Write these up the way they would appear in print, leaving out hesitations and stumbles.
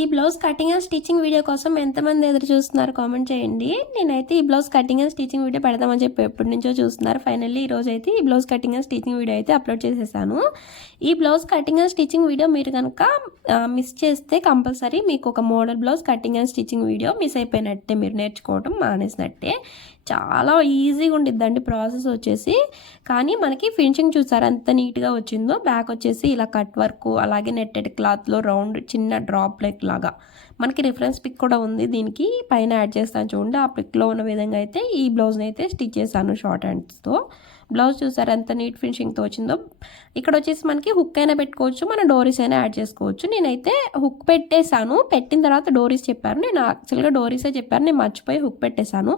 ఈ blouse cutting and stitching video కోసం ఎంతమంది ఎదురు చూస్తున్నారు కామెంట్ చేయండి. నేనైతే ఈ blouse cutting and stitching video పెడదామని చెప్పి ఎప్పటి నుంచో చూస్తున్నారు. ఫైనల్లీ ఈరోజు అయితే ఈ blouse cutting and stitching video అయితే అప్లోడ్ చేసేసాను. ఈ blouse cutting and stitching video మీరు కనుక మిస్ చేస్తే కంపల్సరీ మీకు ఒక model blouse cutting and stitching video miss అయిపోయినట్టే, మీరు నేర్చుకోవడం మానేసినట్టే. చాలా ఈజీగా ఉండిద్దండి ప్రాసెస్ వచ్చేసి. కానీ మనకి ఫినిషింగ్ చూసారు ఎంత నీట్గా వచ్చిందో. బ్యాక్ వచ్చేసి ఇలా కట్ వర్క్, అలాగే నెట్టెడ్ క్లాత్లో రౌండ్ చిన్న డ్రాప్ లైక్ లాగా మనకి రిఫరెన్స్ పిక్ కూడా ఉంది, దీనికి పైన యాడ్ చేస్తాను చూడండి. ఆ పిక్లో ఉన్న విధంగా అయితే ఈ బ్లౌజ్ని అయితే స్టిచ్ చేశాను షార్ట్ హ్యాండ్స్తో. బ్లౌజ్ చూసారు ఎంత నీట్ ఫినిషింగ్తో వచ్చిందో. ఇక్కడ వచ్చేసి మనకి హుక్ అయినా పెట్టుకోవచ్చు, మన డోరీస్ అయినా యాడ్ చేసుకోవచ్చు. నేనైతే హుక్ పెట్టేశాను, పెట్టిన తర్వాత డోరీస్ చెప్పారు. నేను యాక్చువల్గా డోరీసే చెప్పారు, నేను మర్చిపోయి హుక్ పెట్టేశాను.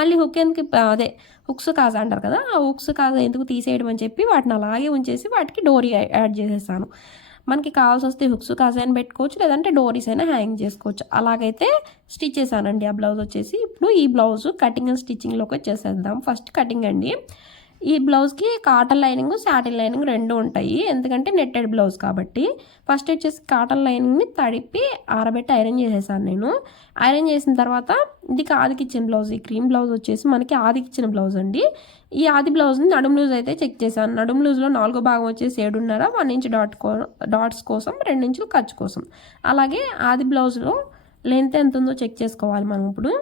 మళ్ళీ హుక్ ఎందుకు, అదే హుక్స్ కాజా అంటారు కదా, ఆ హుక్స్ కాజా ఎందుకు తీసేయడం అని చెప్పి వాటిని అలాగే ఉంచేసి వాటికి డోరీ యాడ్ చేసేసాను. మనకి కావాల్సి వస్తే హుక్స్ కాజా అయినా పెట్టుకోవచ్చు, లేదంటే డోరీస్ అయినా హ్యాంగ్ చేసుకోవచ్చు. అలాగైతే స్టిచ్ చేశానండి ఆ బ్లౌజ్ వచ్చేసి. ఇప్పుడు ఈ బ్లౌజ్ కటింగ్ అండ్ స్టిచ్చింగ్లోకి వచ్చేసేద్దాం. ఫస్ట్ కటింగ్ అండి. ఈ బ్లౌజ్కి కాటన్ లైనింగ్, సాటిన్ లైనింగ్ రెండు ఉంటాయి, ఎందుకంటే నెట్టెడ్ బ్లౌజ్ కాబట్టి. ఫస్ట్ వచ్చేసి కాటన్ లైనింగ్ని తడిపి ఆరబెట్టి ఐరన్ చేసేసాను నేను. ఐరన్ చేసిన తర్వాత ఇది ఆదికి ఇచ్చిన బ్లౌజ్, ఈ క్రీమ్ బ్లౌజ్ వచ్చేసి మనకి ఆదికి ఇచ్చిన బ్లౌజ్ అండి. ఈ ఆది బ్లౌజ్ని నడుము లూజ్ అయితే చెక్ చేశాను. నడుము లూజ్లో 4వ భాగం వచ్చేసి 7.5, 1 ఇంచ్ డాట్స్ కోసం, 2 ఇంచులు ఖర్చు కోసం. అలాగే ఆది బ్లౌజ్లో లెంత్ ఎంత ఉందో చెక్ చేసుకోవాలి మనం. ఇప్పుడు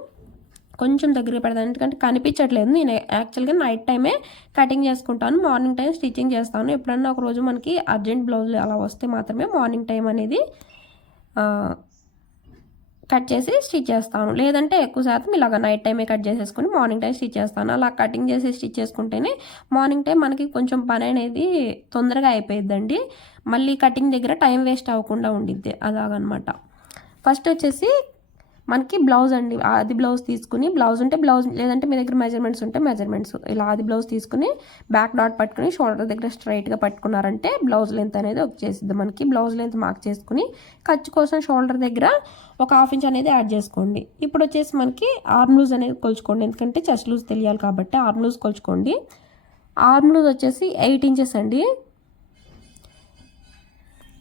కొంచెం దగ్గర పెడతాను, ఎందుకంటే కనిపించట్లేదు. నేను యాక్చువల్గా నైట్ టైమే కటింగ్ చేసుకుంటాను, మార్నింగ్ టైం స్టిచ్చింగ్ చేస్తాను. ఎప్పుడన్నా ఒక రోజు మనకి అర్జెంట్ బ్లౌజులు అలా వస్తే మాత్రమే మార్నింగ్ టైం అనేది కట్ చేసి స్టిచ్ చేస్తాను. లేదంటే ఎక్కువ శాతం ఇలాగ నైట్ టైమే కట్ చేసేసుకుని మార్నింగ్ టైం స్టిచ్ చేస్తాను. అలా కటింగ్ చేసి స్టిచ్ చేసుకుంటేనే మార్నింగ్ టైం మనకి కొంచెం పని అనేది తొందరగా అయిపోయిద్దండి. మళ్ళీ కటింగ్ దగ్గర టైం వేస్ట్ అవ్వకుండా ఉండిద్ది, అలాగనమాట. ఫస్ట్ వచ్చేసి మనకి బ్లౌజ్ అండి. ఆది బ్లౌజ్ తీసుకుని, బ్లౌజ్ ఉంటే బ్లౌజ్, లేదంటే మీ దగ్గర మెజర్మెంట్స్ ఉంటే మెజర్మెంట్స్, ఇలా ఆది బ్లౌజ్ తీసుకుని బ్యాక్ డాట్ పట్టుకుని షోల్డర్ దగ్గర స్ట్రైట్గా పట్టుకున్నారంటే బ్లౌజ్ లెంత్ అనేది వచ్చేసిద్ది మనకి. బ్లౌజ్ లెంత్ మార్క్ చేసుకుని ఖర్చు కోసం షోల్డర్ దగ్గర ఒక 1/2 ఇంచ్ అనేది యాడ్ చేసుకోండి. ఇప్పుడు వచ్చేసి మనకి ఆర్మ్ లూజ్ అనేది కొలుచుకోండి, ఎందుకంటే చెస్ట్ లూజ్ తెలియాలి కాబట్టి ఆర్మ్ లూజ్ కొలుచుకోండి. ఆర్మ్ లూజ్ వచ్చేసి 8 ఇంచెస్ అండి.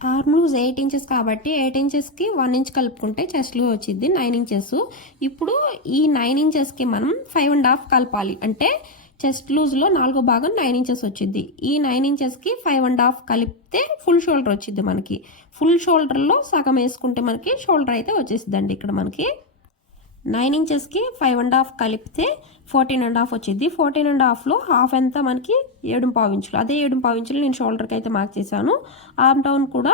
ఆర్మ్ లూజ్ 8 ఇంచెస్ కాబట్టి 8 ఇంచెస్కి 1 ఇంచ్ కలుపుకుంటే చెస్ట్ లూజ్ వచ్చింది 9 ఇంచెస్. ఇప్పుడు ఈ 9 ఇంచెస్కి మనం 5.5 కలపాలి, అంటే చెస్ట్ లూజ్లో 4వ భాగం 9 ఇంచెస్ వచ్చింది. ఈ 9 ఇంచెస్కి 5.5 కలిపితే ఫుల్ షోల్డర్ వచ్చింది మనకి. ఫుల్ షోల్డర్లో సగం వేసుకుంటే మనకి షోల్డర్ అయితే వచ్చేసిద్దండి. ఇక్కడ మనకి 9 ఇంచెస్కి 5.5 కలిపితే 14.5 వచ్చింది. 14.5లో హాఫ్ ఎంత మనకి 7.5 ఇంచులు. అదే 7.5 ఇంచులు నేను షోల్డర్కి అయితే మార్క్ చేశాను. ఆర్మ్ డౌన్ కూడా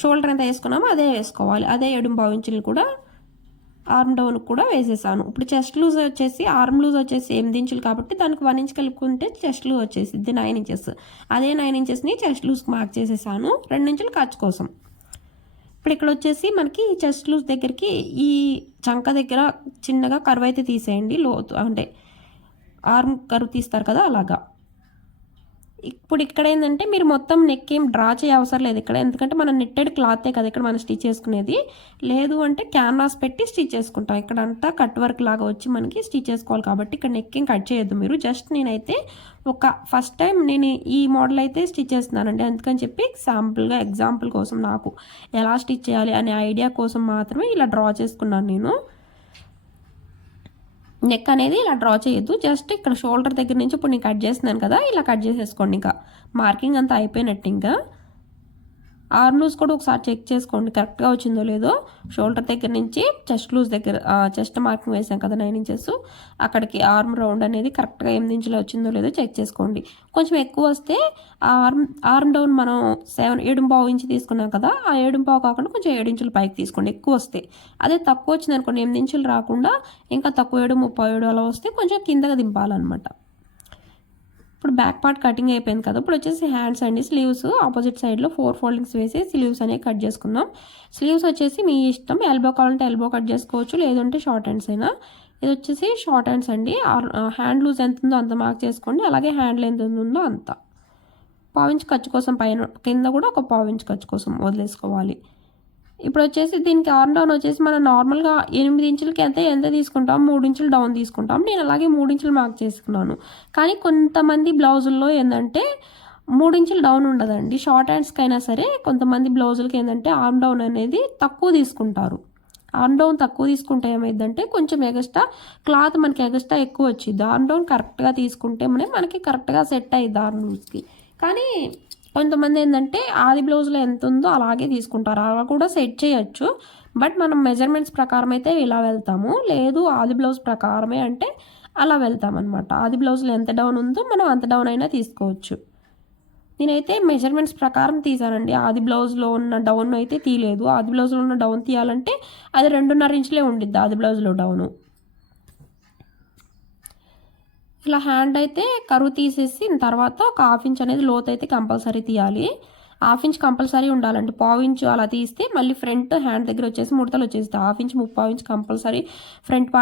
షోల్డర్ ఎంత వేసుకున్నామో అదే వేసుకోవాలి. అదే 7.5 ఇంచులు కూడా ఆర్మ్ డౌన్ కూడా వేసేసాను. ఇప్పుడు చెస్ట్ లూజ్ వచ్చేసి, ఆర్మ్ లూజ్ వచ్చేసి 8 ఇంచులు కాబట్టి దానికి 1 ఇంచ్ కలుపుకుంటే చెస్ట్ లూజ్ వచ్చేసిద్ది 9 ఇంచెస్. అదే 9 ఇంచెస్ని చెస్ట్ లూజ్కి మార్క్ చేసేసాను, 2 ఇంచులు ఖర్చు కోసం. ఇప్పుడు ఇక్కడ వచ్చేసి మనకి చెస్ట్ లూజ్ దగ్గరికి ఈ చంక దగ్గర చిన్నగా కర్వ్ అయితే తీసేయండి, లోతు అంటే ఆర్మ్ కర్వ్ తీస్తారు కదా అలాగా. ఇప్పుడు ఇక్కడ ఏంటంటే మీరు మొత్తం నెక్ ఏం డ్రా చేయ అవసరం లేదు ఇక్కడ, ఎందుకంటే మనం నెట్టెడ్ క్లాతే కదా ఇక్కడ మనం స్టిచ్ చేసుకునేది. లేదు అంటే క్యాన్వాస్ పెట్టి స్టిచ్ చేసుకుంటాం. ఇక్కడ అంతా కట్ వర్క్ లాగా వచ్చి మనకి స్టిచ్ చేసుకోవాలి కాబట్టి ఇక్కడ నెక్ ఏం కట్ చేయొద్దు మీరు. జస్ట్ నేనైతే ఫస్ట్ టైం నేను ఈ మోడల్ అయితే స్టిచ్ చేస్తున్నానండి, అందుకని చెప్పి శాంపుల్గా ఎగ్జాంపుల్ కోసం నాకు ఎలా స్టిచ్ చేయాలి అనే ఐడియా కోసం మాత్రమే ఇలా డ్రా చేసుకున్నాను నేను. నెక్ అనేది ఇలా డ్రా చేయొద్దు, జస్ట్ ఇక్కడ షోల్డర్ దగ్గర నుంచి ఇప్పుడు నేను కట్ చేస్తున్నాను కదా, ఇలా కట్ చేసేసుకోండి. ఇంకా మార్కింగ్ అంతా అయిపోయినట్టు. ఇంకా ఆర్మ్ లూజ్ కూడా ఒకసారి చెక్ చేసుకోండి కరెక్ట్గా వచ్చిందో లేదో. షోల్డర్ దగ్గర నుంచి చెస్ట్ లూజ్ దగ్గర చెస్ట్ మార్కింగ్ వేసాం కదా 9 ఇంచెస్, అక్కడికి ఆర్మ్ రౌండ్ అనేది కరెక్ట్గా 8 ఇంచులు వచ్చిందో లేదో చెక్ చేసుకోండి. కొంచెం ఎక్కువ వస్తే ఆర్మ్ డౌన్ మనం 7.5 ఇంచ్ తీసుకున్నాం కదా, ఆ 7.5 కాకుండా కొంచెం 7 ఇంచులు పైకి తీసుకోండి ఎక్కువ వస్తే. అదే తక్కువ వచ్చింది అనుకోండి, 8 ఇంచులు రాకుండా ఇంకా తక్కువ 7.37 అలా వస్తే కొంచెం కిందగా దింపాలన్నమాట. ఇప్పుడు బ్యాక్ పార్ట్ కటింగ్ అయిపోయింది కదా. ఇప్పుడు వచ్చేసి హ్యాండ్స్ అండి. స్లీవ్స్ ఆపోజిట్ సైడ్లో 4 ఫోల్డింగ్స్ వేసి స్లీవ్స్ అనేవి కట్ చేసుకుందాం. స్లీవ్స్ వచ్చేసి మీ ఇష్టం, ఎల్బో కావాలంటే ఎల్బో కట్ చేసుకోవచ్చు, లేదంటే షార్ట్ హ్యాండ్స్ అయినా. ఇది వచ్చేసి షార్ట్ హ్యాండ్స్ అండి. హ్యాండ్ లూజ్ ఎంత ఉందో అంత మార్క్ చేసుకోండి, అలాగే హ్యాండ్ లెంత్ ఎంత ఉందో అంత. 1/4 ఇంచ్ ఖర్చు కోసం పైన, కింద కూడా ఒక 1/4 ఇంచ్ ఖర్చు కోసం వదిలేసుకోవాలి. ఇప్పుడు వచ్చేసి దీనికి ఆర్మ్ డౌన్ వచ్చేసి మనం నార్మల్గా 8 ఇంచులకి ఎంత తీసుకుంటాం, 3 ఇంచులు డౌన్ తీసుకుంటాం. నేను అలాగే 3 ఇంచులు మార్క్ చేసుకున్నాను. కానీ కొంతమంది బ్లౌజుల్లో ఏంటంటే 3 ఇంచులు డౌన్ ఉండదండి. షార్ట్ హ్యాండ్స్కి అయినా సరే కొంతమంది బ్లౌజులకి ఏంటంటే ఆర్మ్ డౌన్ అనేది తక్కువ తీసుకుంటారు. ఆర్మ్ డౌన్ తక్కువ తీసుకుంటే ఏమైందంటే కొంచెం ఎగస్ట్రా క్లాత్ మనకి ఎగస్ట్రా ఎక్కువ వచ్చింది. ఆర్మ్ డౌన్ కరెక్ట్గా తీసుకుంటే మనకి కరెక్ట్గా సెట్ అయ్యిద్ది ఆర్మ్ లూజ్కి. కానీ కొంతమంది ఏంటంటే ఆది బ్లౌజ్లో ఎంత ఉందో అలాగే తీసుకుంటారు. అలా కూడా సెట్ చేయొచ్చు. బట్ మనం మెజర్మెంట్స్ ప్రకారం అయితే ఇలా వెళ్తాము. లేదు ఆది బ్లౌజ్ ప్రకారమే అంటే అలా వెళ్తామన్నమాట. ఆది బ్లౌజ్లో ఎంత డౌన్ ఉందో మనం అంత డౌన్ అయినా తీసుకోవచ్చు. నేనైతే మెజర్మెంట్స్ ప్రకారం తీసానండి. ఆది బ్లౌజ్లో ఉన్న డౌన్ అయితే తీయలేదు. ఆది బ్లౌజ్లో ఉన్న డౌన్ తీయాలంటే అది 2.5 ఇంచులే ఉండిద్ది ఆది బ్లౌజ్లో డౌను. ఇలా హ్యాండ్ అయితే కరువు తీసేసి తర్వాత ఒక 1/2 ఇంచ్ అనేది లోతు అయితే కంపల్సరీ తీయాలి. 1/2 ఇంచ్ కంపల్సరీ ఉండాలండి. 1/4 ఇంచు అలా తీస్తే మళ్ళీ ఫ్రంట్ హ్యాండ్ దగ్గర వచ్చేసి ముడతలు వచ్చేస్తాయి. 1/2 ఇంచ్ 3/4 ఇంచ్ కంపల్సరీ ఫ్రంట్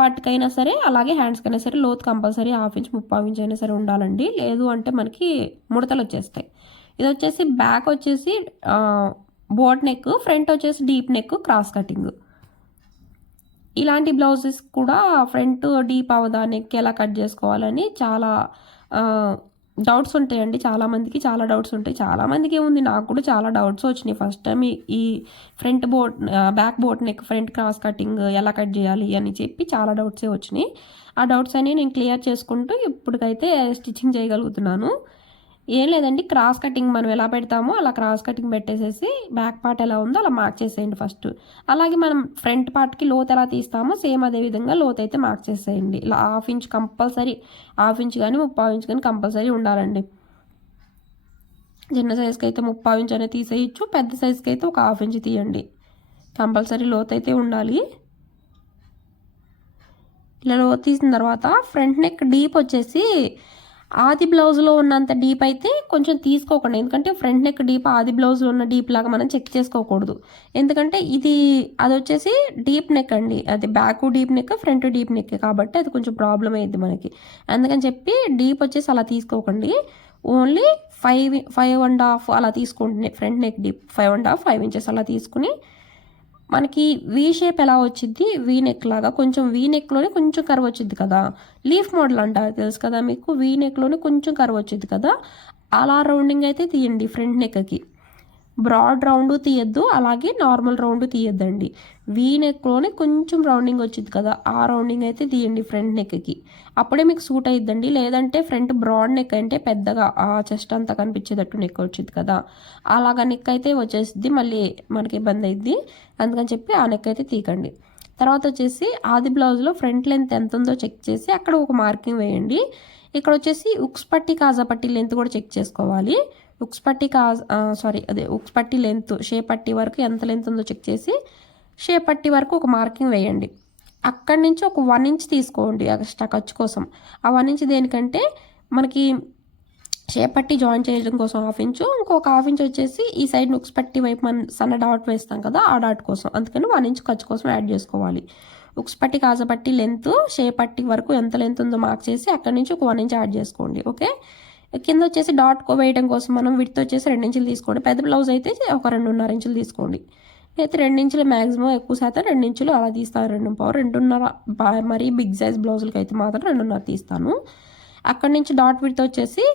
పార్ట్కి అయినా సరే అలాగే హ్యాండ్స్కి అయినా సరే లోతు కంపల్సరీ 1/2 ఇంచ్ 3/4 ఇంచ్ అయినా సరే ఉండాలండి. లేదు అంటే మనకి ముడతలు వచ్చేస్తాయి. ఇది వచ్చేసి బ్యాక్ వచ్చేసి బోట్ నెక్, ఫ్రంట్ వచ్చేసి డీప్ నెక్, క్రాస్ కటింగ్. ఇలాంటి బ్లౌజెస్ కూడా ఫ్రంట్ డీప్ అవదా, నెక్ ఎలా కట్ చేసుకోవాలని చాలా డౌట్స్ ఉంటాయండి. చాలామందికి చాలా డౌట్స్ ఉంటాయి. చాలామందికి ఏముంది, నాకు కూడా చాలా డౌట్స్ వచ్చినాయి ఫస్ట్ టైం ఈ back boat neck front cross cutting ఎలా కట్ చేయాలి అని చెప్పి చాలా డౌట్సే వచ్చినాయి. ఆ డౌట్స్ అన్ని నేను క్లియర్ చేసుకుంటూ ఇప్పటికైతే స్టిచ్చింగ్ చేయగలుగుతున్నాను. ఏం లేదండి, క్రాస్ కటింగ్ మనం ఎలా పెడతామో అలా క్రాస్ కటింగ్ పెట్టేసేసి బ్యాక్ పార్ట్ ఎలా ఉందో అలా మార్క్ చేసేయండి ఫస్ట్. అలాగే మనం ఫ్రంట్ పార్ట్కి లోతు ఎలా తీస్తామో సేమ్ అదే విధంగా లోతు అయితే మార్క్ చేసేయండి. ఇలా 1/2 ఇంచ్ కంపల్సరీ, 1/2 ఇంచ్ కానీ 3/4 ఇంచ్ కానీ కంపల్సరీ ఉండాలండి. చిన్న సైజ్కి అయితే 3/4 ఇంచ్ అనేది తీసేయచ్చు. పెద్ద సైజ్కి అయితే ఒక 1/2 ఇంచ్ తీయండి. కంపల్సరీ లోతు అయితే ఉండాలి. ఇలా లోతు తీసిన తర్వాత ఫ్రంట్ నెక్ డీప్ వచ్చేసి ఆది బ్లౌజ్లో ఉన్నంత డీప్ అయితే కొంచెం తీసుకోకండి. ఎందుకంటే ఫ్రంట్ నెక్ డీప్ ఆది బ్లౌజ్లో ఉన్న డీప్ లాగా మనం చెక్ చేసుకోకూడదు. ఎందుకంటే అది వచ్చేసి డీప్ నెక్ అండి. అది back deep neck, front deep neck కాబట్టి అది కొంచెం ప్రాబ్లం అయ్యింది మనకి. అందుకని చెప్పి డీప్ వచ్చేసి అలా తీసుకోకండి. ఓన్లీ 5.5 అలా తీసుకోండి. ఫ్రంట్ నెక్ డీప్ 5.5, 5 ఇంచెస్ అలా తీసుకుని మనకి వీ షేప్ ఎలా వచ్చింది, వీ నెక్ లాగా కొంచెం వీ నెక్లోనే కొంచెం కర్వ్ వచ్చింది కదా, లీఫ్ మోడల్ అంటారు తెలుసు కదా మీకు. వీ నెక్లోనే కొంచెం కర్వ్ వచ్చింది కదా, అలా రౌండింగ్ అయితే తీయండి ఫ్రంట్ నెక్కి. బ్రాడ్ రౌండ్ తీయద్దు, అలాగే నార్మల్ రౌండ్ తీయద్దండి. వీ నెక్లోనే కొంచెం రౌండింగ్ వచ్చింది కదా, ఆ రౌండింగ్ అయితే తీయండి ఫ్రంట్ నెక్కి. అప్పుడే మీకు సూట్ అయిద్దండి. లేదంటే ఫ్రంట్ బ్రాడ్ నెక్ అంటే పెద్దగా ఆ చెస్ట్ అంతా కనిపించేటట్టు నెక్ వచ్చింది కదా, అలాగా నెక్ అయితే వచ్చేసిద్ది, మళ్ళీ మనకి ఇబ్బంది అయింది. అందుకని చెప్పి ఆ నెక్ అయితే తీకండి. తర్వాత వచ్చేసి ఆది బ్లౌజ్లో ఫ్రంట్ లెంత్ ఎంత ఉందో చెక్ చేసి అక్కడ ఒక మార్కింగ్ వేయండి. ఇక్కడ వచ్చేసి ఉక్స్ పట్టి కాజా పట్టి లెంత్ కూడా చెక్ చేసుకోవాలి. ఉక్స్ పట్టి లెంత్ షేప్ పట్టి వరకు ఎంత లెంత్ ఉందో చెక్ చేసి షేప్ పట్టి వరకు ఒక మార్కింగ్ వేయండి. అక్కడి నుంచి ఒక 1 ఇంచ్ తీసుకోండి ఎక్స్ట్రా ఖర్చు కోసం. ఆ 1 ఇంచ్ దేనికంటే మనకి షేప్ పట్టి జాయిన్ చేయడం కోసం 1/2 ఇంచు, ఇంకొక 1/2 ఇంచ్ వచ్చేసి ఈ సైడ్ ఉక్స్ పట్టి వైపు మనం సన్న డాట్ వేస్తాం కదా, ఆ డాట్ కోసం. అందుకని 1 ఇంచ్ ఖర్చు కోసం యాడ్ చేసుకోవాలి. ఉక్స్ పట్టి కాజా పట్టి లెంత్ షేప్ పట్టి వరకు ఎంత లెంత్ ఉందో మార్క్ చేసి అక్కడి నుంచి ఒక 1 ఇంచ్ యాడ్ చేసుకోండి. ఓకే, కింద వచ్చేసి డాట్ వేయడం కోసం మనం విడ్త్ వచ్చేసి 2 ఇంచులు తీసుకోండి. పెద్ద బ్లౌజ్ అయితే ఒక 2.5 ఇంచులు తీసుకోండి. అయితే 2 ఇంచులు మ్యాక్సిమం, ఎక్కువ శాతం 2 ఇంచులు అలా తీస్తాను. 2.5 మరీ బిగ్ సైజ్ బ్లౌజులకి అయితే మాత్రం 2.5 తీస్తాను. అక్కడి నుంచి డాట్ విడ్త్ వచ్చేసి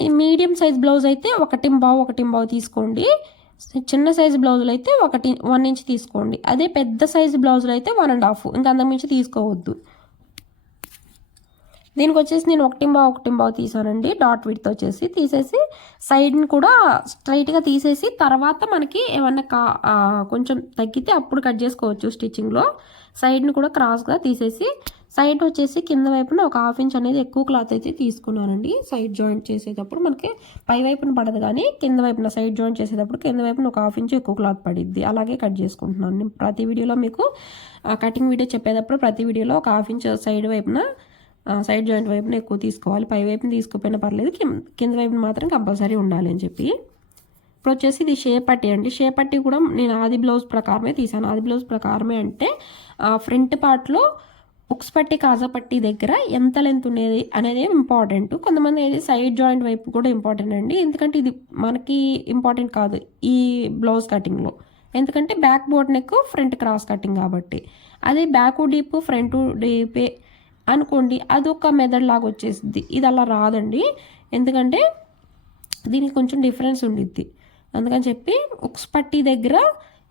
ఈ మీడియం సైజ్ బ్లౌజ్ అయితే 1.5 తీసుకోండి. చిన్న సైజ్ బ్లౌజులు అయితే 1 ఇంచ్ తీసుకోండి. అదే పెద్ద సైజ్ బ్లౌజులు అయితే 1.5, ఇంకా అంతకుమించి తీసుకోవద్దు. దీనికి వచ్చేసి నేను 1.5 తీసానండి. డాట్ విడ్త్ వచ్చేసి తీసేసి సైడ్ని కూడా స్ట్రైట్గా తీసేసి తర్వాత మనకి ఏమన్నా కొంచెం తగ్గితే అప్పుడు కట్ చేసుకోవచ్చు స్టిచ్చింగ్లో. సైడ్ని కూడా క్రాస్గా తీసేసి సైడ్ వచ్చేసి కింద వైపున ఒక 1/2 ఇంచ్ అనేది ఎక్కువ క్లాత్ అయితే తీసుకున్నానండి. సైడ్ జాయింట్ చేసేటప్పుడు మనకి పై వైపున పడదు, కానీ కింద వైపున సైడ్ జాయింట్ చేసేటప్పుడు కింద వైపున ఒక 1/2 ఇంచ్ ఎక్కువ క్లాత్ పడిద్ది. అలాగే కట్ చేసుకుంటున్నాను. నేను ప్రతి వీడియోలో మీకు కటింగ్ వీడియో చెప్పేటప్పుడు ప్రతి వీడియోలో ఒక 1/2 ఇంచ్ సైడ్ జాయింట్ వైపున ఎక్కువ తీసుకోవాలి. పై వైపున తీసుకోపోయినా పర్లేదు, కింద వైపున మాత్రం కంపల్సరీ ఉండాలి అని చెప్పి. ఇప్పుడు వచ్చేసి ఇది షేప్ పట్టి అండి. షేప్ పట్టి కూడా నేను ఆది బ్లౌజ్ ప్రకారమే తీసాను. ఆది బ్లౌజ్ ప్రకారమే అంటే ఫ్రంట్ పార్ట్లో ఉక్స్ పట్టి కాజా పట్టి దగ్గర ఎంత లెంత్ ఉండేది అనేది ఇంపార్టెంట్. కొంతమంది అయితే సైడ్ జాయింట్ వైపు కూడా ఇంపార్టెంట్ అండి. ఎందుకంటే ఇది మనకి ఇంపార్టెంట్ కాదు ఈ బ్లౌజ్ కటింగ్లో. ఎందుకంటే back boat neck front cross cutting కాబట్టి. అదే బ్యాక్ డీప్ ఫ్రంట్ డీపే అనుకోండి, అదొక మెథడ్ లాగా వచ్చేసింది. ఇది అలా రాదండి. ఎందుకంటే దీనికి కొంచెం డిఫరెన్స్ ఉండిద్ది. అందుకని చెప్పి ఉక్స్ పట్టీ దగ్గర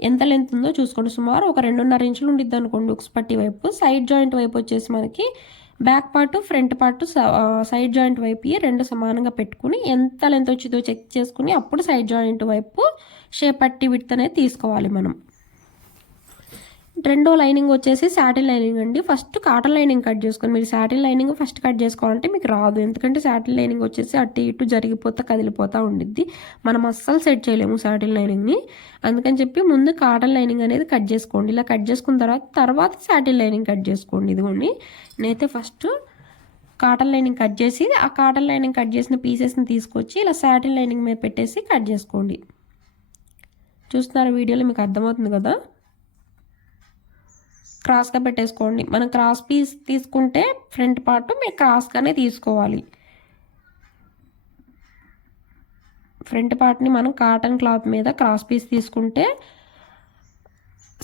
ఎంత లెంత్ ఉందో చూసుకోండి. సుమారు ఒక 2.5 ఇంచులు ఉండిద్ది అనుకోండి ఉక్స్ పట్టీ వైపు. సైడ్ జాయింట్ వైపు వచ్చేసి మనకి back part front part side joint వైపు రెండు సమానంగా పెట్టుకుని ఎంత లెంత్ వచ్చిందో చెక్ చేసుకుని అప్పుడు సైడ్ జాయింట్ వైపు షేప్ పట్టీ విడ్త్ అనేది తీసుకోవాలి మనం. రెండో లైనింగ్ వచ్చేసి సాటిన్ లైనింగ్ అండి. ఫస్ట్ కాటన్ లైనింగ్ కట్ చేసుకోండి. మీరు సాటిన్ లైనింగ్ ఫస్ట్ కట్ చేసుకోవాలంటే మీకు రాదు, ఎందుకంటే సాటిన్ లైనింగ్ వచ్చేసి అటు ఇటు జరిగిపోతా కదిలిపోతూ ఉండిద్ది. మనం అస్సలు సెట్ చేయలేము సాటిన్ లైనింగ్ని. అందుకని చెప్పి ముందు కాటన్ లైనింగ్ అనేది కట్ చేసుకోండి. ఇలా కట్ చేసుకున్న తర్వాత సాటిన్ లైనింగ్ కట్ చేసుకోండి. ఇదిగోండి నేనైతే ఫస్ట్ కాటన్ లైనింగ్ కట్ చేసి ఆ కాటన్ లైనింగ్ కట్ చేసిన పీసెస్ని తీసుకొచ్చి ఇలా సాటిన్ లైనింగ్ మీద పెట్టేసి కట్ చేసుకోండి. చూస్తున్నారు వీడియోలో మీకు అర్థమవుతుంది కదా. క్రాస్గా పెట్టేసుకోండి. మనం క్రాస్ పీస్ తీసుకుంటే ఫ్రంట్ పార్ట్ మీరు క్రాస్గానే తీసుకోవాలి. ఫ్రంట్ పార్ట్ని మనం కాటన్ క్లాత్ మీద క్రాస్ పీస్ తీసుకుంటే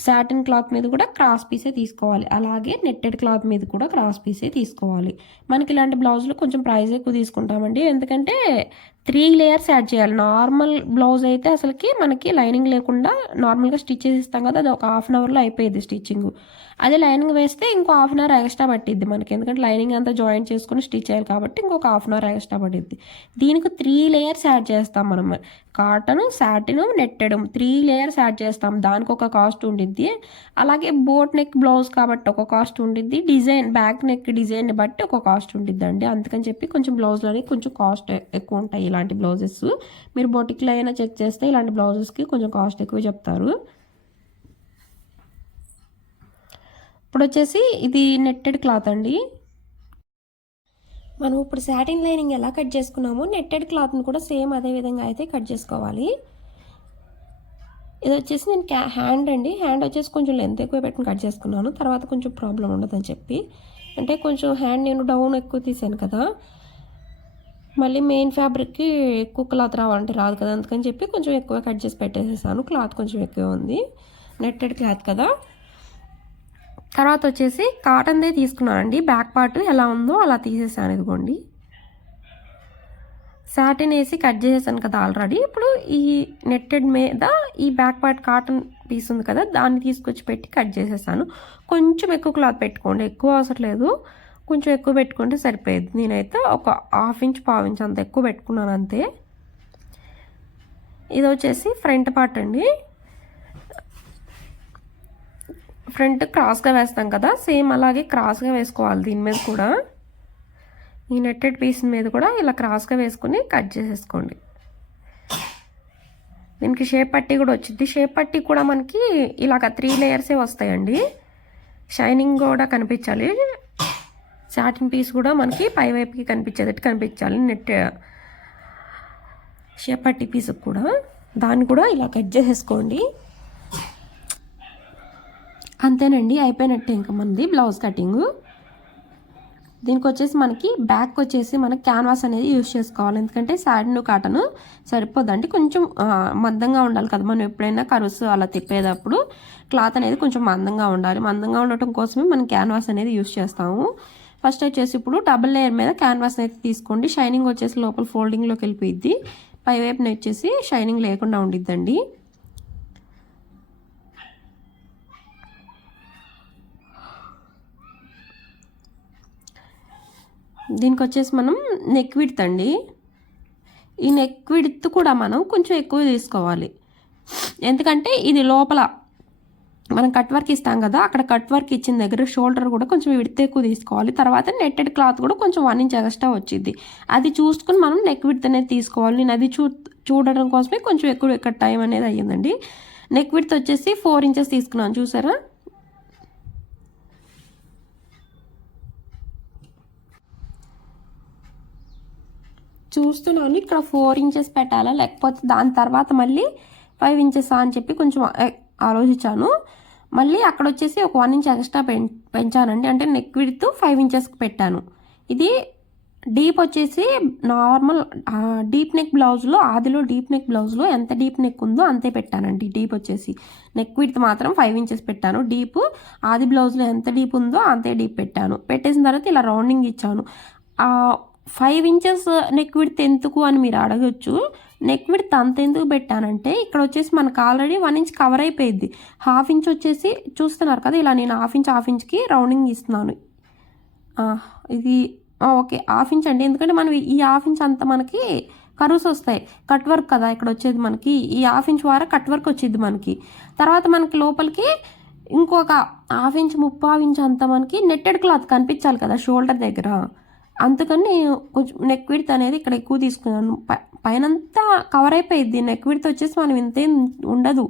సాటిన్ క్లాత్ మీద కూడా క్రాస్ పీసే తీసుకోవాలి. అలాగే నెట్టెడ్ క్లాత్ మీద కూడా క్రాస్ పీసే తీసుకోవాలి. మనకి ఇలాంటి బ్లౌజులు కొంచెం ప్రైస్ ఎక్కువ తీసుకుంటామండి, ఎందుకంటే 3 లేయర్స్ యాడ్ చేయాలి. నార్మల్ బ్లౌజ్ అయితే అసలుకి మనకి లైనింగ్ లేకుండా నార్మల్గా స్టిచ్ చేసి ఇస్తాం కదా, అది ఒక హాఫ్ అన్ అవర్లో అయిపోయింది స్టిచ్చింగ్. అదే లైనింగ్ వేస్తే ఇంకో హాఫ్ అన్ అవర్ ఎక్స్ట్రా పట్టిద్ది మనకి, ఎందుకంటే లైనింగ్ అంతా జాయింట్ చేసుకుని స్టిచ్ చేయాలి కాబట్టి ఇంకొక హాఫ్ అన్ అవర్ ఎక్స్ట్రా పట్టిద్ది. దీనికి 3 లేయర్స్ యాడ్ చేస్తాం మనం. Cotton, satin, netted 3 layers add చేస్తాం. దానికి ఒక కాస్ట్ ఉండిద్ది. అలాగే బోట్ నెక్ బ్లౌజ్ కాబట్టి ఒక కాస్ట్ ఉండిద్ది. డిజైన్ బ్యాక్ నెక్ డిజైన్ని బట్టి ఒక కాస్ట్ ఉండిద్ది అండి. అందుకని చెప్పి కొంచెం బ్లౌజ్లు అనేవి కొంచెం కాస్ట్ ఎక్కువ ఉంటాయి. ఇలాంటి బ్లౌజెస్ మీరు బొటిక్లో అయినా చెక్ చేస్తే ఇలాంటి బ్లౌజెస్కి కొంచెం కాస్ట్ ఎక్కువ చెప్తారు. ఇప్పుడు వచ్చేసి ఇది నెట్టెడ్ క్లాత్ అండి. మనం ఇప్పుడు సాటిన్ లైనింగ్ ఎలా కట్ చేసుకున్నామో నెట్టెడ్ క్లాత్ని కూడా సేమ్ అదే విధంగా అయితే కట్ చేసుకోవాలి. ఇది వచ్చేసి నేను హ్యాండ్ అండి. హ్యాండ్ వచ్చేసి కొంచెం లెంత్ ఎక్కువ పెట్టుకుని కట్ చేసుకున్నాను. తర్వాత కొంచెం ప్రాబ్లం ఉండదని చెప్పి, అంటే కొంచెం హ్యాండ్ నేను డౌన్ ఎక్కువ తీసాను కదా, మళ్ళీ మెయిన్ ఫ్యాబ్రిక్కి ఎక్కువ క్లాత్ రావాలంటే రాదు కదా, అందుకని చెప్పి కొంచెం ఎక్కువ కట్ చేసి పెట్టేసేసాను. క్లాత్ కొంచెం ఎక్కువ ఉంది, నెట్టెడ్ క్లాత్ కదా. తర్వాత వచ్చేసి కాటన్దే తీసుకున్నానండి. బ్యాక్ పార్ట్ ఎలా ఉందో అలా తీసేసాను. ఇదిగోండి సాటిన్ వేసి కట్ చేసేసాను కదా ఆల్రెడీ. ఇప్పుడు ఈ నెట్టెడ్ మీద ఈ బ్యాక్ పార్ట్ కాటన్ పీస్ ఉంది కదా, దాన్ని తీసుకొచ్చి పెట్టి కట్ చేసేసాను. కొంచెం ఎక్కువ క్లాత్ పెట్టుకోండి, ఎక్కువ అవసరం లేదు, కొంచెం ఎక్కువ పెట్టుకుంటే సరిపోయేది. నేనైతే ఒక 1/2 ఇంచ్ 1/4 ఇంచ్ అంత ఎక్కువ పెట్టుకున్నాను అంతే. ఇది వచ్చేసి ఫ్రంట్ పార్ట్ అండి. ఫ్రంట్ క్రాస్గా వేస్తాం కదా, సేమ్ అలాగే క్రాస్గా వేసుకోవాలి. దీని మీద కూడా ఈ నెట్టెడ్ పీస్ మీద కూడా ఇలా క్రాస్గా వేసుకుని కట్ చేసేసుకోండి. దీనికి షేప్ పట్టీ కూడా వచ్చింది. షేప్ పట్టీ కూడా మనకి ఇలాగ 3 లేయర్సే వస్తాయండి. షైనింగ్ కూడా కనిపించాలి. సాటిన్ పీస్ కూడా మనకి పై వైపుకి కనిపించేటట్టు కనిపించాలి. నెట్ షేప్ పట్టీ పీస్ కూడా దాన్ని కూడా ఇలా కట్ చేసేసుకోండి. అంతేనండి, అయిపోయినట్టే ఇంకా మనది బ్లౌజ్ కటింగ్. దీనికి వచ్చేసి మనకి బ్యాక్ వచ్చేసి మనకి క్యాన్వాస్ అనేది యూజ్ చేసుకోవాలి, ఎందుకంటే సాటిన్ కాటన్ సరిపోదండి, కొంచెం మందంగా ఉండాలి కదా. మనం ఎప్పుడైనా కరుస్ అలా తిప్పేటప్పుడు క్లాత్ అనేది కొంచెం మందంగా ఉండాలి. మందంగా ఉండటం కోసమే మనం క్యాన్వాస్ అనేది యూజ్ చేస్తాము. ఫస్ట్ వచ్చేసి ఇప్పుడు డబుల్ లేయర్ మీద క్యాన్వాస్ అయితే తీసుకోండి. షైనింగ్ వచ్చేసి లోపల ఫోల్డింగ్లోకి వెళ్ళిపోయిద్ది, పై వైపున వచ్చేసి షైనింగ్ లేకుండా ఉండిద్దండి. దీనికి వచ్చేసి మనం నెక్ విడ్త్ అండి. ఈ నెక్ విడ్త్ కూడా మనం కొంచెం ఎక్కువ తీసుకోవాలి, ఎందుకంటే ఇది లోపల మనం కట్ వర్క్ ఇస్తాం కదా, అక్కడ కట్ వర్క్ ఇచ్చిన దగ్గర షోల్డర్ కూడా కొంచెం విడ్త్ ఎక్కువ తీసుకోవాలి. తర్వాత నెట్టెడ్ క్లాత్ కూడా కొంచెం 1 ఇంచ్ ఎక్స్ట్రా వచ్చింది, అది చూసుకుని మనం నెక్ విడ్త్ అనేది తీసుకోవాలి. నేను అది చూడడం కోసమే కొంచెం ఎక్కువ ఇక్కడ టైం అనేది అయ్యిందండి. నెక్ విడ్త్ వచ్చేసి 4 ఇంచెస్ తీసుకున్నాను, చూసారా. చూస్తున్నాను ఇక్కడ 4 ఇంచెస్ పెట్టాలా లేకపోతే దాని తర్వాత మళ్ళీ 5 ఇంచెస్ అని చెప్పి కొంచెం ఆలోచించాను. మళ్ళీ అక్కడ వచ్చేసి ఒక 1 ఇంచ్ ఎక్స్ట్రా పెంచానండి, అంటే నెక్ విడ్త్ 5 ఇంచెస్కి పెట్టాను. ఇది డీప్ వచ్చేసి నార్మల్ డీప్ నెక్ బ్లౌజ్లో, ఆదిలో డీప్ నెక్ బ్లౌజ్లో ఎంత డీప్ నెక్ ఉందో అంతే పెట్టానండి. డీప్ వచ్చేసి నెక్ విడ్త్ మాత్రం 5 ఇంచెస్ పెట్టాను. డీప్ ఆది బ్లౌజ్లో ఎంత డీప్ ఉందో అంతే డీప్ పెట్టాను. పెట్టేసిన తర్వాత ఇలా రౌండింగ్ ఇచ్చాను. 5 ఇంచెస్ నెక్ విడ్త్ ఎందుకు అని మీరు అడగొచ్చు. నెక్ విడ్త్ అంత ఎందుకు పెట్టానంటే ఇక్కడ వచ్చేసి మనకు ఆల్రెడీ 1 ఇంచ్ కవర్ అయిపోయింది. హాఫ్ ఇంచ్ వచ్చేసి చూస్తున్నారు కదా, ఇలా నేను హాఫ్ ఇంచ్కి రౌండింగ్ ఇస్తున్నాను. ఇది ఓకే, హాఫ్ ఇంచ్ అండి, ఎందుకంటే మనం ఈ హాఫ్ ఇంచ్ అంతా మనకి కరువుస్ వస్తాయి. కట్ వర్క్ కదా ఇక్కడ వచ్చేది మనకి, ఈ హాఫ్ ఇంచ్ వారా కట్ వర్క్ వచ్చింది మనకి. తర్వాత మనకి లోపలికి ఇంకొక హాఫ్ ఇంచ్ 3/4 ఇంచ్ అంతా మనకి నెట్టెడ్ క్లాత్ కనిపించాలి కదా షోల్డర్ దగ్గర. అందుకని కొంచెం నెక్ విడ్త్ అనేది ఇక్కడ ఎక్కువ తీసుకున్నాను. పైనంతా కవర్ అయిపోయింది. నెక్ విడ్త్ వచ్చేసి మనం ఇంతేం ఉండదు.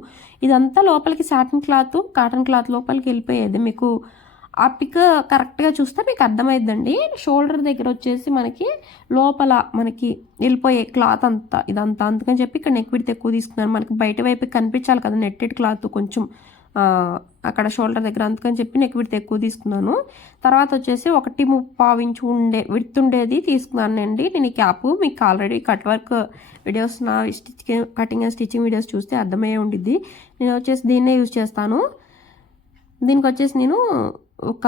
ఇదంతా లోపలికి సాటిన్ క్లాత్, కాటన్ క్లాత్ లోపలికి వెళ్ళిపోయేది. మీకు ఆ పిక్ కరెక్ట్గా చూస్తే మీకు అర్థమైద్దండి. షోల్డర్ దగ్గర వచ్చేసి మనకి లోపల మనకి వెళ్ళిపోయే క్లాత్ అంతా ఇదంతా, అందుకని చెప్పి ఇక్కడ నెక్ విడ్త్ ఎక్కువ తీసుకున్నాను. మనకి బయట వైపు కనిపించాలి కదా నెట్టెడ్ క్లాత్ కొంచెం అక్కడ షోల్డర్ దగ్గర, అందుకని చెప్పి నెక్ విడ్త్ ఎక్కువ తీసుకున్నాను. తర్వాత వచ్చేసి 1.3 ఇంచ్ విడ్త్ ఉండేది తీసుకున్నాను అండి నేను ఈ క్యాప్. మీకు ఆల్రెడీ కట్ వర్క్ వీడియోస్, నా కటింగ్ అండ్ స్టిచ్చింగ్ వీడియోస్ చూస్తే అర్థమయ్యే ఉండిద్ది. నేను వచ్చేసి దీన్నే యూజ్ చేస్తాను. దీనికి వచ్చేసి నేను ఒక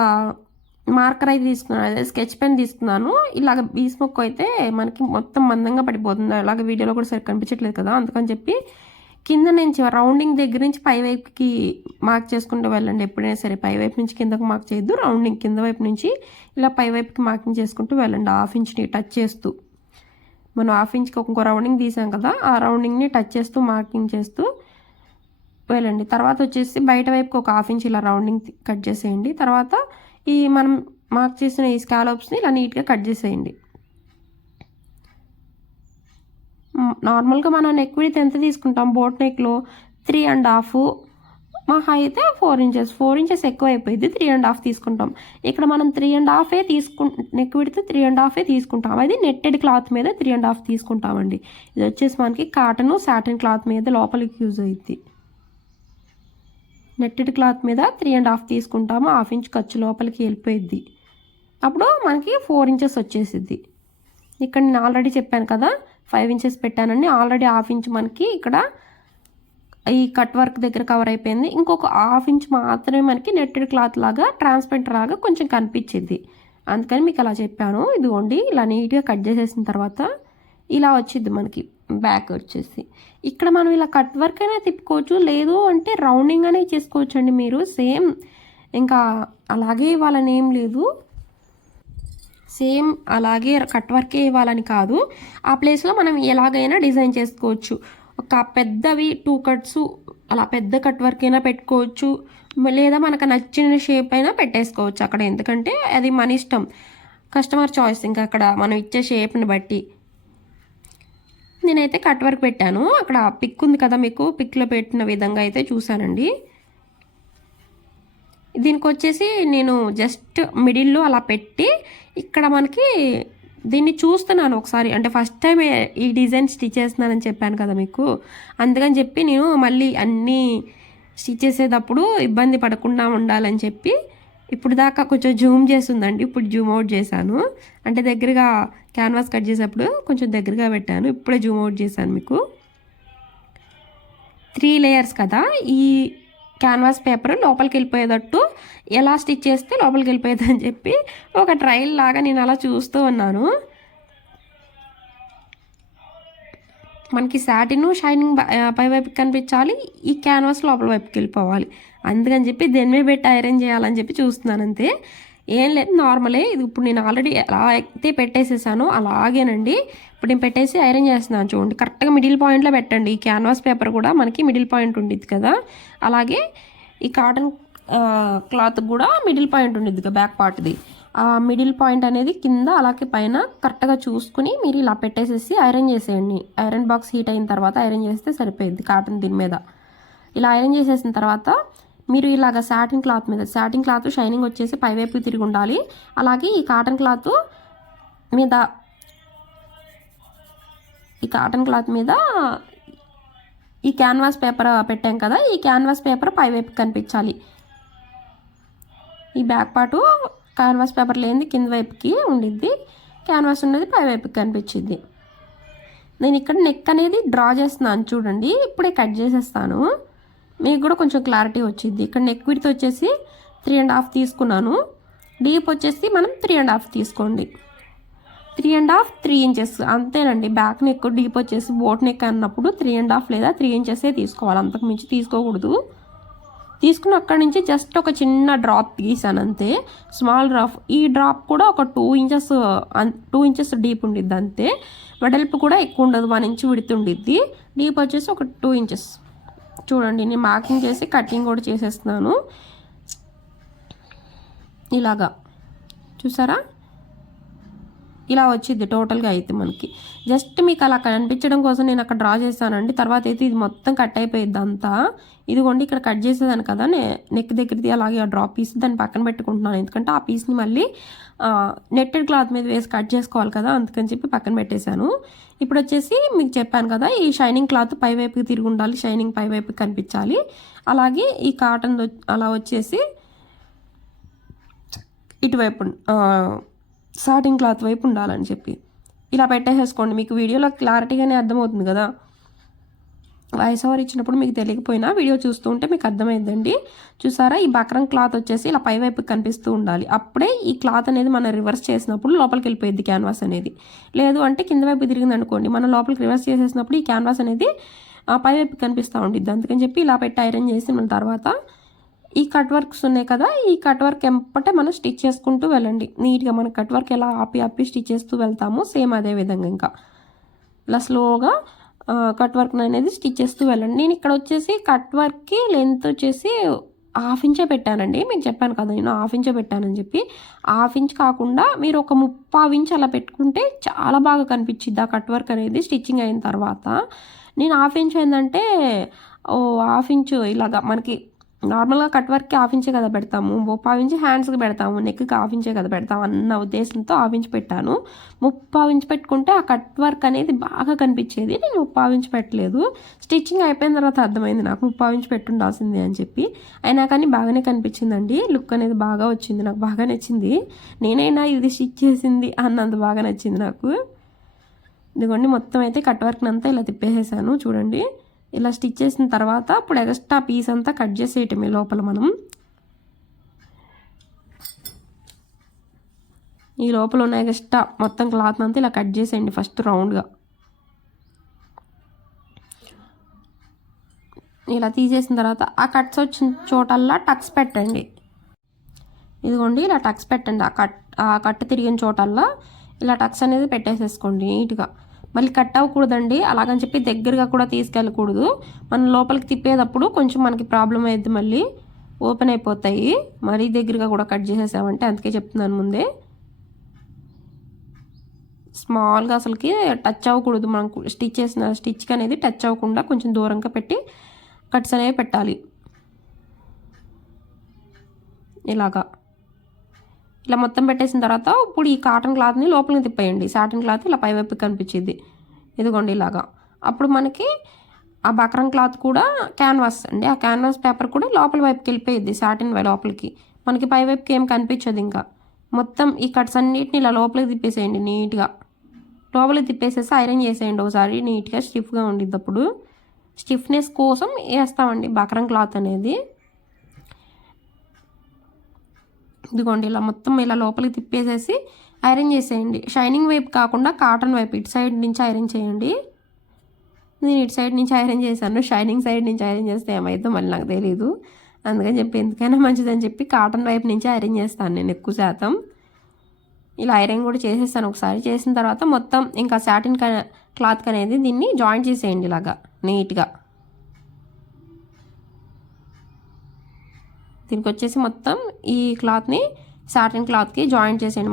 మార్కర్ అయితే తీసుకున్నాను, అదే స్కెచ్ పెన్ తీసుకున్నాను. ఇలాగ బీస్ మొక్క అయితే మనకి మొత్తం మందంగా పడిపోతుంది, అలాగే వీడియోలో కూడా సరిగ్గా కనిపించట్లేదు కదా, అందుకని చెప్పి కింద నుంచి రౌండింగ్ దగ్గర నుంచి పై వైపుకి మార్క్ చేసుకుంటూ వెళ్ళండి. ఎప్పుడైనా సరే పై వైపు నుంచి కిందకు మార్క్ చేయొద్దు, రౌండింగ్ కింద వైపు నుంచి ఇలా పై వైపుకి మార్కింగ్ చేసుకుంటూ వెళ్ళండి. హాఫ్ ఇంచ్ని టచ్ చేస్తూ, మనం హాఫ్ ఇంచ్కి ఇంకో రౌండింగ్ తీసాం కదా, ఆ రౌండింగ్ని టచ్ చేస్తూ మార్కింగ్ చేస్తూ వెళ్ళండి. తర్వాత వచ్చేసి బయట వైపుకి ఒక హాఫ్ ఇంచ్ ఇలా రౌండింగ్ కట్ చేసేయండి. తర్వాత ఈ మనం మార్క్ చేసిన ఈ స్కాలోప్స్ని ఇలా నీట్గా కట్ చేసేయండి. నార్మల్గా మనం నెక్ విడ్త్ ఎంత తీసుకుంటాం బోట్ నెక్లో 3.5, మహా అయితే 4 ఇంచెస్. 4 ఇంచెస్ ఎక్కువ అయిపోయింది, 3.5 తీసుకుంటాం. ఇక్కడ మనం 3.5 నెక్ విడ్త్ 3.5 తీసుకుంటాం. అది నెట్టెడ్ క్లాత్ మీద 3.5 తీసుకుంటామండి. ఇది వచ్చేసి మనకి కాటన్ సాటిన్ క్లాత్ మీద లోపలికి యూజ్ అయ్యిద్ది. నెట్టెడ్ క్లాత్ మీద 3.5 తీసుకుంటాము. హాఫ్ ఇంచ్ ఖర్చు లోపలికి వెళ్ళిపోయిద్ది. అప్పుడు మనకి 4 ఇంచెస్ వచ్చేసిద్ది. ఇక్కడ నేను ఆల్రెడీ చెప్పాను కదా 5 ఇంచెస్ పెట్టానండి. ఆల్రెడీ హాఫ్ ఇంచ్ మనకి ఇక్కడ ఈ కట్ వర్క్ దగ్గర కవర్ అయిపోయింది. ఇంకొక హాఫ్ ఇంచ్ మాత్రమే మనకి నెట్టెడ్ క్లాత్ లాగా ట్రాన్స్పరెంట్ లాగా కొంచెం కనిపించింది, అందుకని మీకు అలా చెప్పాను. ఇదిగోండి ఇలా నీట్గా కట్ చేసేసిన తర్వాత ఇలా వచ్చింది మనకి బ్యాక్ వచ్చేసి. ఇక్కడ మనం ఇలా కట్ వర్క్ అయినా తిప్పుకోవచ్చు, లేదు అంటే రౌండింగ్ అనే చేసుకోవచ్చు అండి మీరు. సేమ్ ఇంకా అలాగే ఇవ్వాలని ఏం లేదు, సేమ్ అలాగే కట్ వర్కే ఇవ్వాలని కాదు. ఆ ప్లేస్లో మనం ఎలాగైనా డిజైన్ చేసుకోవచ్చు. ఒక పెద్దవి 2 కట్స్ అలా పెద్ద కట్ వర్క్ అయినా పెట్టుకోవచ్చు, లేదా మనకు నచ్చిన షేప్ అయినా పెట్టేసుకోవచ్చు అక్కడ. ఎందుకంటే అది మన ఇష్టం, కస్టమర్ చాయిస్. ఇంకా అక్కడ మనం ఇచ్చే షేప్ని బట్టి. నేనైతే కట్ వర్క్ పెట్టాను. అక్కడ పిక్ ఉంది కదా, మీకు పిక్లో పెట్టిన విధంగా అయితే చూసానండి. దీనికి వచ్చేసి నేను జస్ట్ మిడిల్లో అలా పెట్టి ఇక్కడ మనకి దీన్ని చూస్తున్నాను ఒకసారి, అంటే ఫస్ట్ టైం ఈ డిజైన్ స్టిచ్ చేస్తున్నానని చెప్పాను కదా మీకు, అందుకని చెప్పి నేను మళ్ళీ అన్నీ స్టిచ్ చేసేటప్పుడు ఇబ్బంది పడకుండా ఉండాలని చెప్పి ఇప్పుడు దాకా కొంచెం జూమ్ చేస్తుందండి, ఇప్పుడు జూమ్ అవుట్ చేశాను. అంటే దగ్గరగా క్యాన్వాస్ కట్ చేసేటప్పుడు కొంచెం దగ్గరగా పెట్టాను, ఇప్పుడే జూమ్ అవుట్ చేశాను. మీకు 3 లేయర్స్ కదా, ఈ క్యాన్వాస్ పేపర్ లోపలికి వెళ్ళిపోయేటట్టు ఎలా స్టిచ్ చేస్తే లోపలికి వెళ్ళిపోయేదని చెప్పి ఒక ట్రయల్ లాగా నేను అలా చూస్తూ ఉన్నాను. మనకి సాటిన్ షైనింగ్ పై వైపుకి కనిపించాలి, ఈ క్యాన్వాస్ లోపల వైపుకి వెళ్ళిపోవాలి, అందుకని చెప్పి దేని మీద పెట్టి ఐరన్ చేయాలని చెప్పి చూస్తున్నాను అంతే, ఏం లేదు నార్మలే. ఇది ఇప్పుడు నేను ఆల్రెడీ ఎలా అయితే పెట్టేసేసాను అలాగేనండి. ఇప్పుడు నేను పెట్టేసి ఐరన్ చేస్తున్నాను చూడండి. కరెక్ట్గా మిడిల్ పాయింట్లో పెట్టండి. ఈ క్యాన్వాస్ పేపర్ కూడా మనకి మిడిల్ పాయింట్ ఉండిద్ది కదా, అలాగే ఈ కాటన్ క్లాత్ కూడా మిడిల్ పాయింట్ ఉండిద్ది కదా బ్యాక్ పార్ట్ది. ఆ మిడిల్ పాయింట్ అనేది కింద అలాగే పైన కరెక్ట్గా చూసుకుని మీరు ఇలా పెట్టేసేసి ఐరన్ చేసేయండి. ఐరన్ బాక్స్ హీట్ అయిన తర్వాత ఐరన్ చేస్తే సరిపోయింది కాటన్ దీని మీద. ఇలా ఐరన్ చేసేసిన తర్వాత మీరు ఇలాగ సాటిన్ క్లాత్ షైనింగ్ వచ్చేసి పైవైపు తిరిగి ఉండాలి. అలాగే ఈ కాటన్ క్లాత్ మీద ఈ క్యాన్వాస్ పేపర్ పెట్టాం కదా, ఈ క్యాన్వాస్ పేపర్ పైవైపు కనిపించాలి. ఈ బ్యాక్ పార్టు క్యాన్వాస్ పేపర్ లేనిది కింద వైపుకి ఉండిద్ది, క్యాన్వాస్ ఉన్నది పైవైపుకి కనిపించింది. నేను ఇక్కడ నెక్ అనేది డ్రా చేస్తున్నాను చూడండి, ఇప్పుడే కట్ చేసేస్తాను, మీకు కూడా కొంచెం క్లారిటీ వచ్చింది. ఇక్కడ నెక్ విడ్త్ వచ్చేసి 3.5 తీసుకున్నాను, డీప్ వచ్చేసి మనం 3.5 తీసుకోండి. 3.5 3 ఇంచెస్ అంతేనండి. బ్యాక్ నెక్ డీప్ వచ్చేసి బోట్ నెక్ అన్నప్పుడు 3.5 లేదా 3 ఇంచెసే తీసుకోవాలి, అంతకు మించి తీసుకోకూడదు. తీసుకున్న అక్కడి నుంచి జస్ట్ ఒక చిన్న డ్రాప్ తీసాను అంతే, స్మాల్ డ్రాప్. ఈ డ్రాప్ కూడా ఒక 2 ఇంచెస్ డీప్ ఉండిద్ది అంతే. వెడల్పు కూడా ఎక్కువ ఉండదు, 1 ఇంచ్ విడుతు ఉండిద్ది. డీప్ వచ్చేసి ఒక 2 ఇంచెస్. చూడండి నేను మార్కింగ్ చేసి కటింగ్ కూడా చేసేస్తున్నాను. ఇలాగా చూసారా, ఇలా వచ్చింది టోటల్గా అయితే మనకి. జస్ట్ మీకు అలా కనిపించడం కోసం నేను అక్కడ డ్రా చేస్తానండి. తర్వాత అయితే ఇది మొత్తం కట్ అయిపోయింది అంతా. ఇదిగోండి ఇక్కడ కట్ చేసేదాను కదా నెక్ దగ్గరది, అలాగే ఆ డ్రాప్ పీస్ దాన్ని పక్కన పెట్టుకుంటున్నాను. ఎందుకంటే ఆ పీస్ని మళ్ళీ నెట్టెడ్ క్లాత్ మీద వేసి కట్ చేసుకోవాలి కదా, అందుకని చెప్పి పక్కన పెట్టేశాను. ఇప్పుడు వచ్చేసి మీకు చెప్పాను కదా, ఈ షైనింగ్ క్లాత్ పై వైపుకి తిరిగి ఉండాలి, షైనింగ్ పై వైపుకి కనిపించాలి. అలాగే ఈ కాటన్ అలా వచ్చేసి ఇటువైపు సాటిన్ క్లాత్ వైపు ఉండాలని చెప్పి ఇలా పెట్టేసేసుకోండి. మీకు వీడియోలో క్లారిటీగానే అర్థమవుతుంది కదా. వాయిస్ ఓవర్ ఇచ్చినప్పుడు మీకు తెలియకపోయినా వీడియో చూస్తూ ఉంటే మీకు అర్థమైందండి. చూసారా, ఈ బక్రం క్లాత్ వచ్చేసి ఇలా పై వైపుకి కనిపిస్తూ ఉండాలి. అప్పుడే ఈ క్లాత్ అనేది మనం రివర్స్ చేసినప్పుడు లోపలికి వెళ్ళిపోయింది క్యాన్వాస్ అనేది. లేదు అంటే కింద వైపు తిరిగింది అనుకోండి, మనం లోపలికి రివర్స్ చేసేసినప్పుడు ఈ క్యాన్వాస్ అనేది పై వైపుకి కనిపిస్తూ ఉండిద్ది. అందుకని చెప్పి ఇలా పెట్టి ఐరన్ చేసి మన తర్వాత ఈ కట్ వర్క్స్ ఉన్నాయి కదా, ఈ కట్ వర్క్ ఎంపటే మనం స్టిచ్ చేసుకుంటూ వెళ్ళండి నీట్గా. మనం కట్ వర్క్ ఎలా ఆపి స్టిచ్ చేస్తూ వెళ్తామో సేమ్ అదే విధంగా ఇంకా ఇలా స్లోగా కట్ వర్క్ అనేది స్టిచ్ చేస్తూ వెళ్ళండి. నేను ఇక్కడ వచ్చేసి కట్ వర్క్కి లెంత్ వచ్చేసి 1/2 ఇంచే పెట్టానండి. మీకు చెప్పాను కదా నేను 1/2 ఇంచే పెట్టానని చెప్పి. 1/2 ఇంచ్ కాకుండా మీరు ఒక 3/4 ఇంచ్ అలా పెట్టుకుంటే చాలా బాగా కనిపించిద్ది ఆ కట్ వర్క్ అనేది స్టిచ్చింగ్ అయిన తర్వాత. నేను 1/2 ఇంచ్ ఏంటంటే 1/2 ఇంచ్ ఇలాగా మనకి నార్మల్గా కట్ వర్క్కి 1/2 ఇంచే కదా పెడతాము, 3/4 ఇంచ్ హ్యాండ్స్కి పెడతాము, నెక్కి 1/2 ఇంచే కదా పెడతాము అన్న ఉద్దేశంతో 1/2 ఇంచ్ పెట్టాను. 3/4 ఇంచ్ పెట్టుకుంటే ఆ కట్ వర్క్ అనేది బాగా కనిపించేది. నేను 3/4 ఇంచ్ పెట్టలేదు. స్టిచ్చింగ్ అయిపోయిన తర్వాత అర్థమైంది నాకు 3/4 ఇంచ్ పెట్టుండాల్సిందే అని చెప్పి. అయినా కానీ బాగానే కనిపించిందండి, లుక్ అనేది బాగా వచ్చింది, నాకు బాగా నచ్చింది. నేనైనా ఇది స్టిచ్ చేసింది అన్నంత బాగా నచ్చింది నాకు. ఇదిగోండి మొత్తం అయితే కట్ వర్క్ అంతా ఇలా తిప్పేసేసాను చూడండి. ఇలా స్టిచ్ చేసిన తర్వాత ఇప్పుడు ఎక్స్ట్రా పీస్ అంతా కట్ చేసేయటమే లోపల. మనం ఈ లోపల ఉన్న ఎక్స్ట్రా మొత్తం క్లాత్ అంతా ఇలా కట్ చేసేయండి ఫస్ట్ రౌండ్గా. ఇలా తీసేసిన తర్వాత ఆ కట్స్ వచ్చిన చోటల్లా టక్స్ పెట్టండి. ఇదిగోండి ఇలా టక్స్ పెట్టండి. ఆ కట్ తిరిగిన చోటల్లా ఇలా టక్స్ అనేది పెట్టేసేసుకోండి నీట్గా. మళ్ళీ కట్ అవ్వకూడదండి, అలాగని చెప్పి దగ్గరగా కూడా తీసుకెళ్ళకూడదు. మనం లోపలికి తిప్పేటప్పుడు కొంచెం మనకి ప్రాబ్లం అయ్యిద్ది, మళ్ళీ ఓపెన్ అయిపోతాయి. మరీ దగ్గరగా కూడా కట్ చేసేసామంటే, అందుకే చెప్తున్నాను ముందే. స్మాల్గా అసలుకి టచ్ అవ్వకూడదు, మనం స్టిచ్ చేసిన స్టిచ్కి అనేది టచ్ అవ్వకుండా కొంచెం దూరంగా పెట్టి కట్స్ అనేవి పెట్టాలి. ఇలాగా ఇలా మొత్తం పెట్టేసిన తర్వాత ఇప్పుడు ఈ కాటన్ క్లాత్ని లోపలికి తిప్పేయండి. సాటిన్ క్లాత్ ఇలా పైవైపు కనిపించింది, ఇదిగోండి ఇలాగా. అప్పుడు మనకి ఆ బక్రం క్లాత్ కూడా క్యాన్వాస్ అండి, ఆ క్యాన్వాస్ పేపర్ కూడా లోపల వైపుకి వెళ్ళిపోయింది సాటిన్ లోపలికి. మనకి పైవైపుకి ఏం కనిపించదు ఇంకా. మొత్తం ఈ కట్స్ అన్నిటిని ఇలా లోపలికి తిప్పేసేయండి నీట్గా. లోపలికి తిప్పేసేసి ఐరన్ చేసేయండి ఒకసారి నీట్గా, స్టిఫ్గా ఉండిద్ది. అప్పుడు స్టిఫ్నెస్ కోసం వేస్తామండి బక్రం క్లాత్ అనేది. ఇదిగోండి ఇలా మొత్తం ఇలా లోపలికి తిప్పేసేసి ఐరన్ చేసేయండి. షైనింగ్ వైపు కాకుండా కాటన్ వైపు ఇటు సైడ్ నుంచి ఐరన్ చేయండి. నేను ఇటు సైడ్ నుంచి ఐరన్ చేశాను, షైనింగ్ సైడ్ నుంచి ఐరన్ చేస్తే ఏమైతే మళ్ళీ నాకు తెలియదు. అందుకని చెప్పి ఎందుకైనా మంచిదని చెప్పి కాటన్ వైపు నుంచి ఐరన్ చేస్తాను నేను ఎక్కువ శాతం. ఇలా ఐరన్ కూడా చేసేస్తాను ఒకసారి. చేసిన తర్వాత మొత్తం ఇంకా సాటిన్ క్లాత్ అనేది దీన్ని జాయింట్ చేసేయండి ఇలాగా నీట్గా. దీనికి వచ్చేసి మొత్తం ఈ క్లాత్ని సాటిన్ క్లాత్కి జాయింట్ చేసేయండి.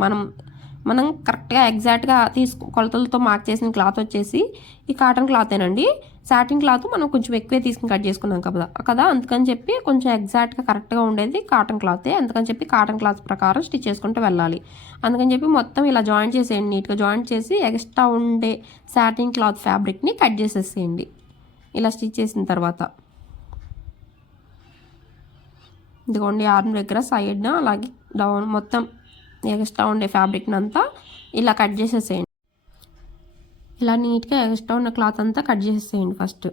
మనం కరెక్ట్గా ఎగ్జాక్ట్గా కొలతలతో మార్క్ చేసిన క్లాత్ వచ్చేసి ఈ కాటన్ క్లాతేనండి. సాటిన్ క్లాత్ మనం కొంచెం ఎక్కువే తీసుకుని కట్ చేసుకున్నాం కదా, అందుకని చెప్పి కొంచెం ఎగ్జాక్ట్గా కరెక్ట్గా ఉండేది కాటన్ క్లాతే. అందుకని చెప్పి కాటన్ క్లాత్ ప్రకారం స్టిచ్ చేసుకుంటూ వెళ్ళాలి. అందుకని చెప్పి మొత్తం ఇలా జాయింట్ చేసేయండి నీట్గా. జాయింట్ చేసి ఎక్స్ట్రా ఉండే సాటిన్ క్లాత్ ఫ్యాబ్రిక్ని కట్ చేసేసేయండి ఇలా స్టిచ్ చేసిన తర్వాత. ఇదిగోండి ఆర్మ్ దగ్గర సైడ్న అలాగే డౌన్ మొత్తం ఎక్స్ట్రా ఉండే ఫ్యాబ్రిక్ని అంతా ఇలా కట్ చేసేసేయండి. ఇలా నీట్గా ఎక్స్ట్రా ఉన్న క్లాత్ అంతా కట్ చేసేసేయండి ఫస్ట్.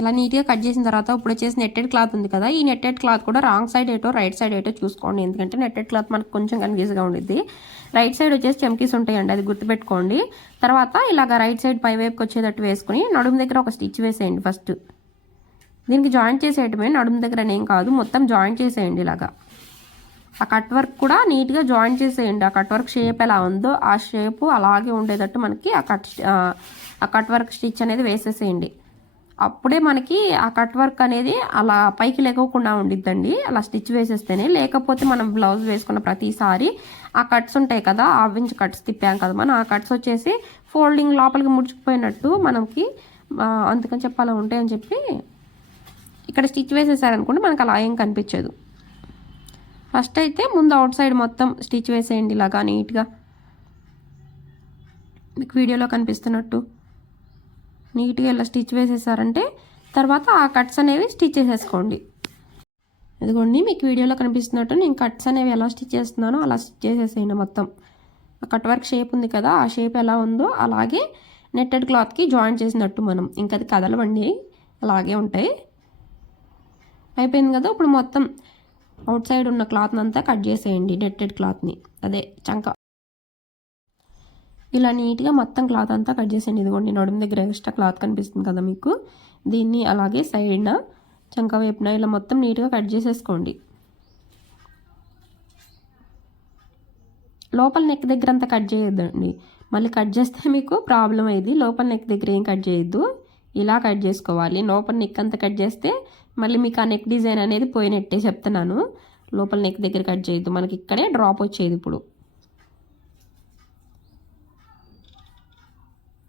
ఇలా నీట్గా కట్ చేసిన తర్వాత ఇప్పుడు వచ్చేసి నెట్టెడ్ క్లాత్ ఉంది కదా, ఈ నెట్టెడ్ క్లాత్ కూడా రాంగ్ సైడ్ ఏటో రైట్ సైడ్ ఏటో చూసుకోండి. ఎందుకంటే నెట్టెడ్ క్లాత్ మనకు కొంచెం కన్ఫ్యూజ్గా ఉండిద్ది. రైట్ సైడ్ వచ్చేసి చమ్కీస్ ఉంటాయండి, అది గుర్తుపెట్టుకోండి. తర్వాత ఇలాగ రైట్ సైడ్ పై వైపుకి వచ్చేటట్టు వేసుకుని నడుము దగ్గర ఒక స్టిచ్ వేసేయండి. ఫస్ట్ దీనికి జాయింట్ చేసేయటమే, నడుము దగ్గర ఏం కాదు, మొత్తం జాయింట్ చేసేయండి. ఇలాగా ఆ కట్ వర్క్ కూడా నీట్గా జాయింట్ చేసేయండి. ఆ కట్ వర్క్ షేప్ ఎలా ఉందో ఆ షేపు అలాగే ఉండేటట్టు మనకి ఆ కట్ వర్క్ స్టిచ్ అనేది వేసేసేయండి. అప్పుడే మనకి ఆ కట్ వర్క్ అనేది అలా పైకి లేకోకుండా ఉండిద్దండి, అలా స్టిచ్ వేసేస్తేనే. లేకపోతే మనం బ్లౌజ్ వేసుకున్న ప్రతిసారి ఆ కట్స్ ఉంటాయి కదా, ఆవించి కట్స్ తిప్పాం కదా మనం, ఆ కట్స్ వచ్చేసి ఫోల్డింగ్ లోపలికి ముడిచిపోయినట్టు మనకి, అందుకని చెప్పి అలా ఉంటాయని చెప్పి ఇక్కడ స్టిచ్ వేసేసారనుకోండి మనకు అలా ఏం కనిపించదు. ఫస్ట్ అయితే ముందు అవుట్ సైడ్ మొత్తం స్టిచ్ వేసేయండి ఇలాగా నీట్గా, మీకు వీడియోలో కనిపిస్తున్నట్టు నీట్గా ఇలా స్టిచ్ వేసేసారంటే తర్వాత ఆ కట్స్ అనేవి స్టిచ్ చేసేసుకోండి. ఇదిగోండి మీకు వీడియోలో కనిపిస్తున్నట్టు నేను కట్స్ అనేవి ఎలా స్టిచ్ చేస్తున్నానో అలా స్టిచ్ చేసేసేయండి మొత్తం. ఆ కట్ వర్క్ షేప్ ఉంది కదా, ఆ షేప్ ఎలా ఉందో అలాగే నెట్టెడ్ క్లాత్కి జాయిన్ చేసినట్టు మనం, ఇంకా అది కదలవండి, అలాగే ఉంటాయి. అయిపోయింది కదా, ఇప్పుడు మొత్తం అవుట్ సైడ్ ఉన్న క్లాత్ని అంతా కట్ చేసేయండి, నెట్టెడ్ క్లాత్ని, అదే చంక. ఇలా నీట్గా మొత్తం క్లాత్ అంతా కట్ చేసేయండి. ఇదిగోండి నడుము దగ్గర ఎక్స్ట్రా క్లాత్ కనిపిస్తుంది కదా మీకు, దీన్ని అలాగే సైడ్న చంక వైపున ఇలా మొత్తం నీట్గా కట్ చేసేసుకోండి. లోపల నెక్ దగ్గర అంతా కట్ చేయొద్దండి, మళ్ళీ కట్ చేస్తే మీకు ప్రాబ్లం అయ్యింది. లోపల నెక్ దగ్గర ఏం కట్ చేయొద్దు, ఇలా కట్ చేసుకోవాలి. లోపల నెక్ అంతా కట్ చేస్తే మళ్ళీ మీకు ఆ నెక్ డిజైన్ అనేది పోయినట్టే చెప్తున్నాను. లోపల నెక్ దగ్గర కట్ చేయొద్దు, మనకి ఇక్కడే డ్రాప్ వచ్చేది ఇప్పుడు.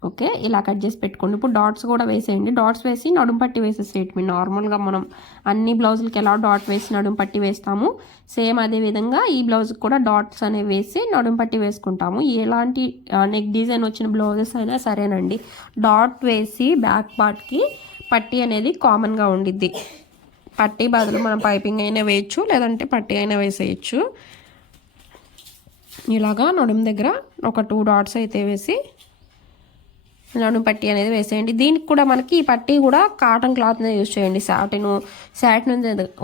ఓకే, ఇలా కట్ చేసి పెట్టుకోండి. ఇప్పుడు డాట్స్ కూడా వేసేయండి. డాట్స్ వేసి నడుము పట్టి వేసేసేయండి. మీరు నార్మల్గా మనం అన్ని బ్లౌజులకి ఎలా డాట్ వేసి నడుము పట్టి వేస్తాము, సేమ్ అదే విధంగా ఈ బ్లౌజ్కి కూడా డాట్స్ అనేవి వేసి నడుము పట్టి వేసుకుంటాము. ఎలాంటి నెక్ డిజైన్ వచ్చిన బ్లౌజెస్ అయినా సరేనండి, డాట్ వేసి బ్యాక్ పార్ట్కి పట్టి అనేది కామన్గా ఉండిద్ది. పట్టి బదులు మనం పైపింగ్ అయినా వేయచ్చు, లేదంటే పట్టి అయినా వేసేయచ్చు. ఇలాగా నడుము దగ్గర ఒక 2 డాట్స్ అయితే వేసి నడుము పట్టి అనేది వేసేయండి. దీనికి కూడా మనకి ఈ పట్టి కూడా కాటన్ క్లాత్నే యూజ్ చేయండి. శాటిన్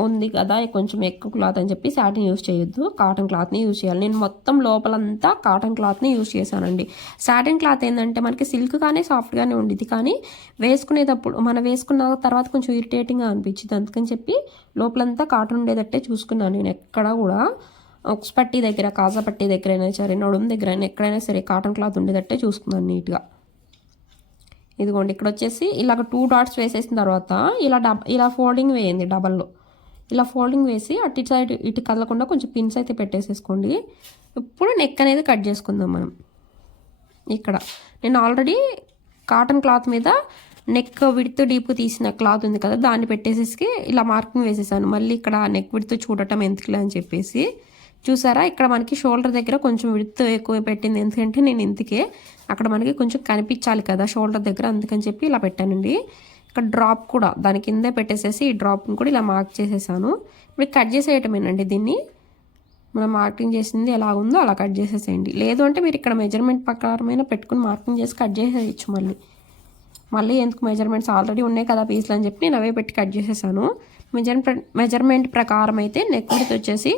ఉంది కదా కొంచెం ఎక్కువ క్లాత్ అని చెప్పి శాటిన్ యూజ్ చేయొద్దు, కాటన్ క్లాత్ని యూజ్ చేయాలి. నేను మొత్తం లోపలంతా కాటన్ క్లాత్ని యూజ్ చేశానండి. శాటిన్ క్లాత్ ఏంటంటే మనకి సిల్క్ కానీ సాఫ్ట్గానే ఉండిద్ది, కానీ వేసుకునేటప్పుడు మనం వేసుకున్న తర్వాత కొంచెం ఇరిటేటింగ్గా అనిపించింది. అందుకని చెప్పి లోపలంతా కాటన్ ఉండేటట్టే చూసుకున్నాను నేను. ఎక్కడ కూడా ఉక్స్ పట్టి దగ్గర, కాజా పట్టి దగ్గర అయినా సరే, నడుము దగ్గర అయినా ఎక్కడైనా సరే కాటన్ క్లాత్ ఉండేటట్టే చూసుకున్నాను నీట్గా. ఇదిగోండి ఇక్కడ వచ్చేసి ఇలాగ 2 డాట్స్ వేసేసిన తర్వాత ఇలా ఫోల్డింగ్ వేయండి. డబల్లో ఇలా ఫోల్డింగ్ వేసి అటు సైడ్ ఇటు కదలకుండా కొంచెం పిన్స్ అయితే పెట్టేసేసుకోండి. ఇప్పుడు నెక్ అనేది కట్ చేసుకుందాం మనం. ఇక్కడ నేను ఆల్రెడీ కాటన్ క్లాత్ మీద నెక్ విడ్త్ డీప్ తీసిన క్లాత్ ఉంది కదా, దాన్ని పెట్టేసేసి ఇలా మార్కింగ్ వేసేసాను. మళ్ళీ ఇక్కడ నెక్ విడ్త్ చూడటం ఎందుకులే అని చెప్పేసి, చూసారా ఇక్కడ మనకి షోల్డర్ దగ్గర కొంచెం విడ్త్ ఎక్కువ పెట్టింది. ఎందుకంటే నేను ఇంతకే అక్కడ మనకి కొంచెం కనిపించాలి కదా షోల్డర్ దగ్గర, అందుకని చెప్పి ఇలా పెట్టానండి. ఇక్కడ డ్రాప్ కూడా దాని కిందే పెట్టేసేసి ఈ డ్రాప్ని కూడా ఇలా మార్క్ చేసేసాను. ఇప్పుడు కట్ చేసేయటమేనండి దీన్ని. మనం మార్కింగ్ చేసింది ఎలా ఉందో అలా కట్ చేసేసేయండి. లేదు అంటే మీరు ఇక్కడ మెజర్మెంట్ ప్రకారమైన పెట్టుకుని మార్కింగ్ చేసి కట్ చేసేయచ్చు. మళ్ళీ ఎందుకు మెజర్మెంట్స్ ఆల్రెడీ ఉన్నాయి కదా పీస్లు అని చెప్పి నేను అవే పెట్టి కట్ చేసేసాను. మెజర్మెంట్ ప్రకారం అయితే నెక్ విడ్త్ వచ్చేసి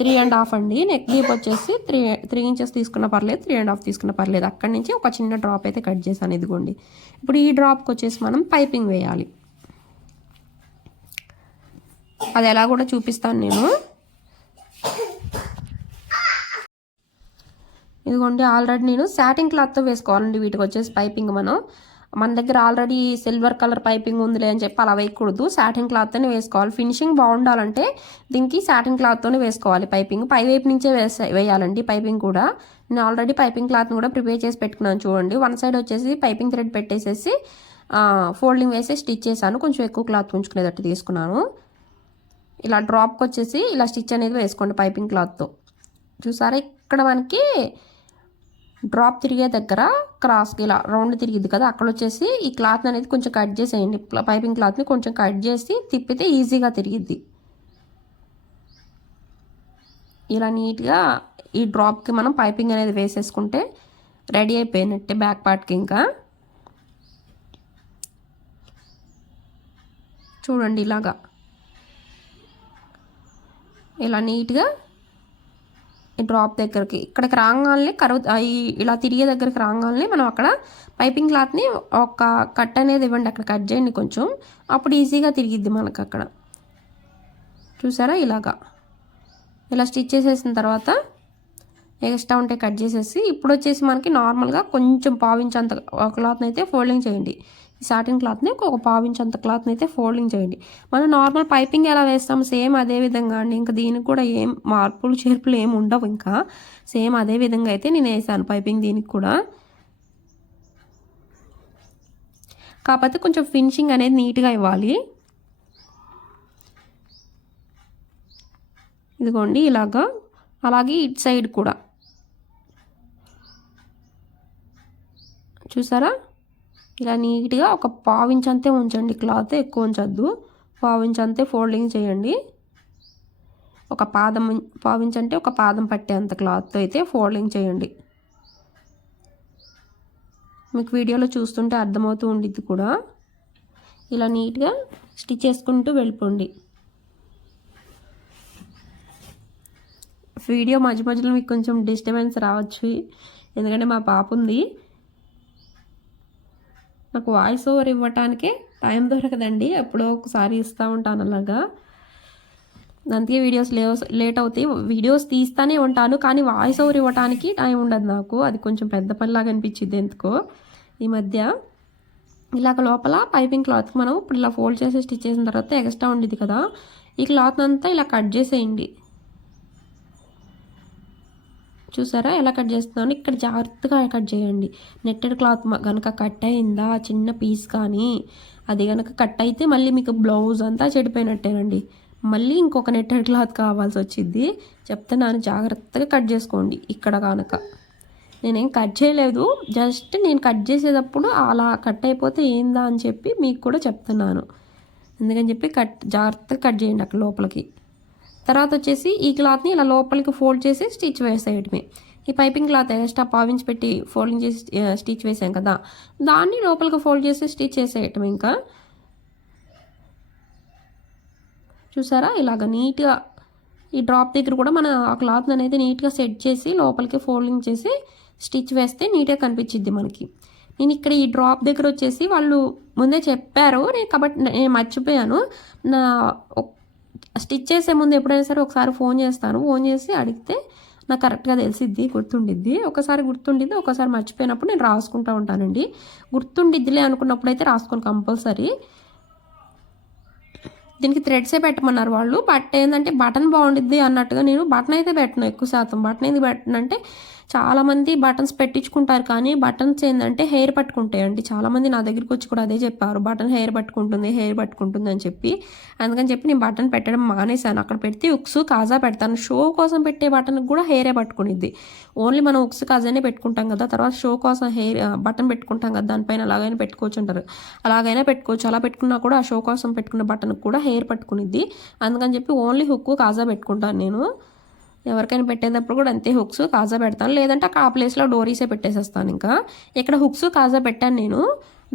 3.5 అండి. నెక్ డీప్ వచ్చేసి 3 ఇంచెస్ తీసుకున్న పర్లేదు, 3.5 తీసుకున్న పర్లేదు. అక్కడి నుంచి ఒక చిన్న డ్రాప్ అయితే కట్ చేశాను. ఇదిగోండి ఇప్పుడు ఈ డ్రాప్కి వచ్చేసి మనం పైపింగ్ వేయాలి. అది ఎలా కూడా చూపిస్తాను నేను. ఇదిగోండి ఆల్రెడీ నేను సాటిన్ క్లాత్తో వేసుకోవాలండి వీటికి వచ్చేసి పైపింగ్. మన దగ్గర ఆల్రెడీ సిల్వర్ కలర్ పైపింగ్ ఉందిలే అని చెప్పి అలా వేయకూడదు, సాటిన్ క్లాత్తోనే వేసుకోవాలి. ఫినిషింగ్ బాగుండాలంటే దీనికి సాటిన్ క్లాత్తోనే వేసుకోవాలి పైపింగ్. పై వైపు నుంచే వేయాలండి పైపింగ్ కూడా. నేను ఆల్రెడీ పైపింగ్ క్లాత్ని కూడా ప్రిపేర్ చేసి పెట్టుకున్నాను చూడండి. వన్ సైడ్ వచ్చేసి పైపింగ్ థ్రెడ్ పెట్టేసేసి ఫోల్డింగ్ వేసి స్టిచ్ చేశాను. కొంచెం ఎక్కువ క్లాత్ ఉంచుకునేటట్టు తీసుకున్నాను. ఇలా డ్రాప్కి వచ్చేసి ఇలా స్టిచ్ అనేది వేసుకోండి పైపింగ్ క్లాత్తో. చూసారా ఇక్కడ మనకి డ్రాప్ తిరిగే దగ్గర క్రాస్కి ఇలా రౌండ్ తిరిగిద్ది కదా, అక్కడ వచ్చేసి ఈ క్లాత్ అనేది కొంచెం కట్ చేసేయండి. పైపింగ్ క్లాత్ని కొంచెం కట్ చేసి తిప్పితే ఈజీగా తిరిగిద్ది. ఇలా నీట్గా ఈ డ్రాప్కి మనం పైపింగ్ అనేది వేసేసుకుంటే రెడీ అయిపోయినట్టే బ్యాక్ పార్ట్కి. ఇంకా చూడండి ఇలాగా ఇలా నీట్గా ఈ డ్రాప్ దగ్గరికి ఇక్కడికి రాగానే ఇలా తిరిగే దగ్గరికి రాగానే మనం అక్కడ పైపింగ్ క్లాత్ని ఒక కట్ అనేది ఇవ్వండి, అక్కడ కట్ చేయండి కొంచెం, అప్పుడు ఈజీగా తిరిగిద్ది మనకు అక్కడ. చూసారా ఇలాగా ఇలా స్టిచ్ చేసేసిన తర్వాత ఎక్స్ట్రా ఉంటే కట్ చేసేసి ఇప్పుడు వచ్చేసి మనకి నార్మల్గా కొంచెం పావించంత క్లాత్ని అయితే ఫోల్డింగ్ చేయండి. ఈ సాటిన్ క్లాత్ని ఒక పావించంత క్లాత్ని అయితే ఫోల్డింగ్ చేయండి. మనం నార్మల్ పైపింగ్ ఎలా వేస్తాం సేమ్ అదే విధంగా అండి. ఇంకా దీనికి కూడా ఏం మార్పులు చేర్పులు ఏమి ఉండవు, ఇంకా సేమ్ అదే విధంగా అయితే నేను వేసాను పైపింగ్ దీనికి కూడా. కాకపోతే కొంచెం ఫినిషింగ్ అనేది నీట్గా ఇవ్వాలి. ఇదిగోండి ఇలాగా, అలాగే ఇటు సైడ్ కూడా చూసారా ఇలా నీట్గా ఒక పావించంతే ఉంచండి క్లాత్, ఎక్కువ ఉంచద్దు, పావించంతే ఫోల్డింగ్ చేయండి. ఒక పాదం పావించంటే ఒక పాదం పట్టేంత క్లాత్ అయితే ఫోల్డింగ్ చేయండి. మీకు వీడియోలో చూస్తుంటే అర్థమవుతూ ఉండిద్ది కూడా. ఇలా నీట్గా స్టిచ్ చేసుకుంటూ వెళ్ళిపోండి. వీడియో మధ్య మధ్యలో మీకు కొంచెం డిస్టర్బెన్స్ రావచ్చు, ఎందుకంటే మా పాప ఉంది. నాకు వాయిస్ ఓవర్ ఇవ్వటానికే టైం దొరకదండి, ఎప్పుడో ఒకసారి ఇస్తూ ఉంటాను అలాగా. అందుకే వీడియోస్ లేట్ అవుతాయి. వీడియోస్ తీస్తూనే ఉంటాను కానీ వాయిస్ ఓవర్ ఇవ్వటానికి టైం ఉండదు నాకు. అది కొంచెం పెద్ద పనిలాగా అనిపించింది ఎందుకో ఈ మధ్య. ఇలాగ లోపల పైపింగ్ క్లాత్కి మనం ఇప్పుడు ఇలా ఫోల్డ్ చేసి స్టిచ్ చేసిన తర్వాత ఎక్స్ట్రా ఉండేది కదా, ఈ క్లాత్ అంతా ఇలా కట్ చేసేయండి. చూసారా ఎలా కట్ చేస్తున్నాను, ఇక్కడ జాగ్రత్తగా కట్ చేయండి. నెట్టెడ్ క్లాత్ కనుక కట్ అయిందా చిన్న పీస్ కానీ అది కనుక కట్ అయితే మళ్ళీ మీకు బ్లౌజ్ అంతా చెడిపోయినట్టేనండి, మళ్ళీ ఇంకొక నెట్టెడ్ క్లాత్ కావాల్సి వచ్చింది. చెప్తున్నాను జాగ్రత్తగా కట్ చేసుకోండి. ఇక్కడ కనుక నేనేం కట్ చేయలేదు, జస్ట్ నేను కట్ చేసేటప్పుడు అలా కట్ అయిపోతే ఏందా అని చెప్పి మీకు కూడా చెప్తున్నాను. ఎందుకని చెప్పి జాగ్రత్తగా కట్ చేయండి అక్కడ లోపలికి. తర్వాత వచ్చేసి ఈ క్లాత్ని ఇలా లోపలికి ఫోల్డ్ చేసి స్టిచ్ వేసేయటమే. ఈ పైపింగ్ క్లాత్ ఎక్స్ట్రా పావించి పెట్టి ఫోల్డింగ్ చేసి స్టిచ్ వేసాం కదా, దాన్ని లోపలికి ఫోల్డ్ చేసి స్టిచ్ వేసేయటం. ఇంకా చూసారా ఇలాగ నీట్గా ఈ డ్రాప్ దగ్గర కూడా మన ఆ క్లాత్ అనేది నీట్గా సెట్ చేసి లోపలికి ఫోల్డింగ్ చేసి స్టిచ్ వేస్తే నీట్గా కనిపించిద్ది మనకి. నేను ఇక్కడ ఈ డ్రాప్ దగ్గర వచ్చేసి వాళ్ళు ముందే చెప్పారు, కాబట్టి నేను మర్చిపోయాను. నా స్టిచ్ చేసే ముందు ఎప్పుడైనా సరే ఒకసారి ఫోన్ చేస్తాను, ఫోన్ చేసి అడిగితే నాకు కరెక్ట్గా తెలిసిద్ది, గుర్తుండిద్ది. ఒకసారి గుర్తుండిద్ది, ఒకసారి మర్చిపోయినప్పుడు నేను రాసుకుంటూ ఉంటానండి. గుర్తుండిద్దిలే అనుకున్నప్పుడు అయితే రాసుకోను కంపల్సరీ. దీనికి థ్రెడ్సే పెట్టమన్నారు వాళ్ళు, బట్ ఏంటంటే బటన్ బాగుండిద్ది అన్నట్టుగా నేను బటన్ అయితే పెట్టను ఎక్కువ శాతం. బటన్ ఏది పెట్టనంటే చాలామంది బటన్స్ పెట్టించుకుంటారు కానీ బటన్స్ ఏంటంటే హెయిర్ పట్టుకుంటాయండి. చాలామంది నా దగ్గరికి వచ్చి కూడా అదే చెప్పారు, బటన్ హెయిర్ పట్టుకుంటుంది అని చెప్పి. అందుకని చెప్పి నేను బటన్ పెట్టడం మానేశాను. అక్కడ పెడితే ఉక్స్ కాజా పెడతాను, షో కోసం పెట్టే బటన్కి కూడా హెయిరే పట్టుకునిద్ది. ఓన్లీ మనం ఉక్స్ కాజానే పెట్టుకుంటాం కదా, తర్వాత షో కోసం హెయిర్ బటన్ పెట్టుకుంటాం కదా, దానిపైన అలాగైనా పెట్టుకోవచ్చు అంటారు. అలాగైనా పెట్టుకోవచ్చు, అలా పెట్టుకున్నా కూడా ఆ షో కోసం పెట్టుకున్న బటన్కి కూడా హెయిర్ పట్టుకునిద్ది. అందుకని చెప్పి ఓన్లీ హుక్ కాజా పెట్టుకుంటాను నేను. ఎవరికైనా పెట్టేటప్పుడు కూడా అంతే హుక్స్ కాజా పెడతాను, లేదంటే ఆ ప్లేస్లో డోరీసే పెట్టేసేస్తాను. ఇంకా ఇక్కడ హుక్స్ కాజా పెట్టాను నేను.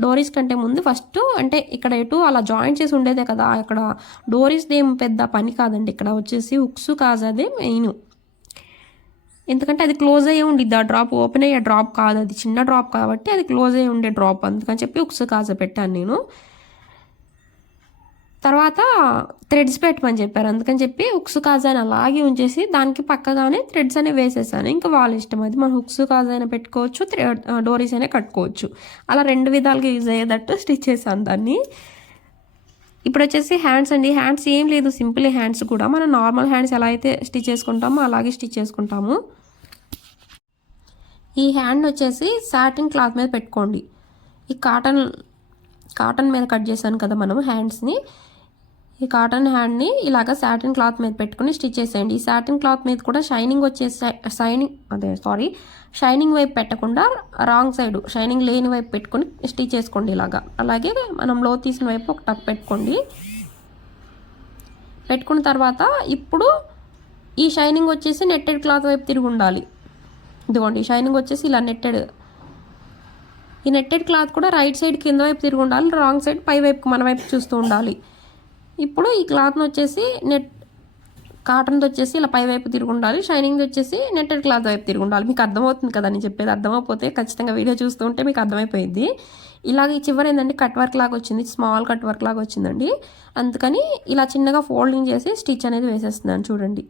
డోరీస్ కంటే ముందు ఫస్ట్ అంటే ఇక్కడ ఎటు అలా జాయింట్ చేసి ఉండేదే కదా, అక్కడ డోరీస్ది ఏం పెద్ద పని కాదండి. ఇక్కడ వచ్చేసి హుక్స్ కాజాదే మెయిన్, ఎందుకంటే అది క్లోజ్ అయ్యి ఉండిద్ది. ఆ డ్రాప్ ఓపెన్ అయ్యే డ్రాప్ కాదు, అది చిన్న డ్రాప్ కాబట్టి అది క్లోజ్ అయ్యి ఉండే డ్రాప్. అందుకని చెప్పి హుక్స్ కాజా పెట్టాను నేను. తర్వాత థ్రెడ్స్ పెట్టమని చెప్పారు, అందుకని చెప్పి హుక్స్ కాజాని అలాగే ఉంచేసి దానికి పక్కగానే థ్రెడ్స్ అనేవి వేసేసాను. ఇంకా వాళ్ళ ఇష్టం, అది మనం హుక్స్ కాజైనా పెట్టుకోవచ్చు, డోరీస్ అయినా కట్టుకోవచ్చు. అలా రెండు విధాలుగా యూజ్ అయ్యేటట్టు స్టిచ్ చేశాను దాన్ని. ఇప్పుడు వచ్చేసి హ్యాండ్స్ అండి. హ్యాండ్స్ ఏం లేదు, సింపుల్ హ్యాండ్స్ కూడా మనం నార్మల్ హ్యాండ్స్ ఎలా అయితే స్టిచ్ చేసుకుంటామో అలాగే స్టిచ్ చేసుకుంటాము. ఈ హ్యాండ్ వచ్చేసి సాటిన్ క్లాత్ మీద పెట్టుకోండి. ఈ కాటన్ మీద కట్ చేశాను కదా మనం హ్యాండ్స్ని, ఈ కాటన్ హ్యాండ్ని ఇలాగ సాటిన్ క్లాత్ మీద పెట్టుకుని స్టిచ్ చేసేయండి. ఈ సాటిన్ క్లాత్ మీద కూడా షైనింగ్ వచ్చేసి షైనింగ్ వైపు పెట్టకుండా రాంగ్ సైడ్ షైనింగ్ లేని వైపు పెట్టుకొని స్టిచ్ చేసుకోండి ఇలాగా. అలాగే మనం లో తీసిన వైపు ఒక టక్ పెట్టుకోండి. పెట్టుకున్న తర్వాత ఇప్పుడు ఈ షైనింగ్ వచ్చేసి నెట్టెడ్ క్లాత్ వైపు తిరిగి ఉండాలి. ఇదిగోండి షైనింగ్ వచ్చేసి ఇలా నెట్టెడ్, ఈ నెట్టెడ్ క్లాత్ కూడా రైట్ సైడ్ కింద వైపు తిరిగి ఉండాలి, రాంగ్ సైడ్ పై వైపు మన వైపు చూస్తూ ఉండాలి. ఇప్పుడు ఈ క్లాత్ని వచ్చేసి కాటన్ది వచ్చేసి ఇలా పై వైపు తిరిగి ఉండాలి, షైనింగ్ వచ్చేసి నెట్టెడ్ క్లాత్ వైపు తిరిగి ఉండాలి. మీకు అర్థమవుతుంది కదా నేను చెప్పేది. అర్థమైపోతే ఖచ్చితంగా వీడియో చూస్తూ ఉంటే మీకు అర్థమైపోయింది. ఇలాగ ఈ చివరి ఏంటంటే కట్ వర్క్ లాగా వచ్చింది, స్మాల్ కట్ వర్క్ లాగా వచ్చిందండి. అందుకని ఇలా చిన్నగా ఫోల్డింగ్ చేసి స్టిచ్ అనేది వేసేస్తున్నాను. చూడండి,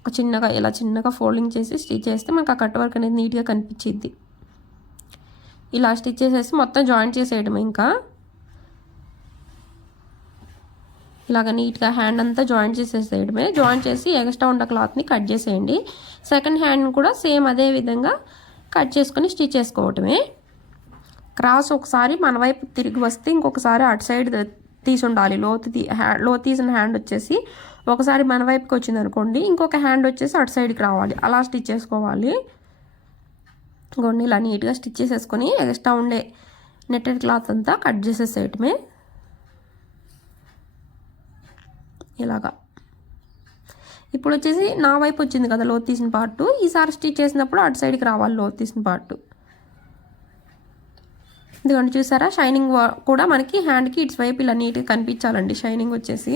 ఒక చిన్నగా ఇలా చిన్నగా ఫోల్డింగ్ చేసి స్టిచ్ చేస్తే మనకు ఆ కట్ వర్క్ అనేది నీట్గా కనిపించింది. ఇలా స్టిచ్ చేసేసి మొత్తం జాయింట్ చేసేయడం. ఇంకా ఇలాగ నీట్గా హ్యాండ్ అంతా జాయింట్ చేసేసేయడమే. జాయింట్ చేసి ఎక్స్ట్రా ఉన్న క్లాత్ని కట్ చేసేయండి. సెకండ్ హ్యాండ్ కూడా సేమ్ అదే విధంగా కట్ చేసుకొని స్టిచ్ చేసుకోవటమే. క్రాస్ ఒకసారి మన వైపు తిరిగి వస్తే ఇంకొకసారి అటు సైడ్ తీసి ఉండాలి. లో తీసిన హ్యాండ్ వచ్చేసి ఒకసారి మన వైపుకి వచ్చింది అనుకోండి, ఇంకొక హ్యాండ్ వచ్చేసి అటు సైడ్కి రావాలి. అలా స్టిచ్ చేసుకోవాలి. ఇంకొన్ని ఇలా నీట్గా స్టిచ్ చేసేసుకొని ఎక్స్ట్రా ఉండే నెట్టెడ్ క్లాత్ అంతా కట్ చేసేసేయటమే. ఇలాగా ఇప్పుడు వచ్చేసి నా వైపు వచ్చింది కదా లోతు తీసిన పార్ట్, ఈసారి స్టిచ్ చేసినప్పుడు అటు సైడ్కి రావాలి లోతు తీసిన పార్ట్. ఇదిగోండి చూసారా, షైనింగ్ కూడా మనకి హ్యాండ్కి ఇటు వైపు ఇలా నీట్గా కనిపించాలండి షైనింగ్ వచ్చేసి.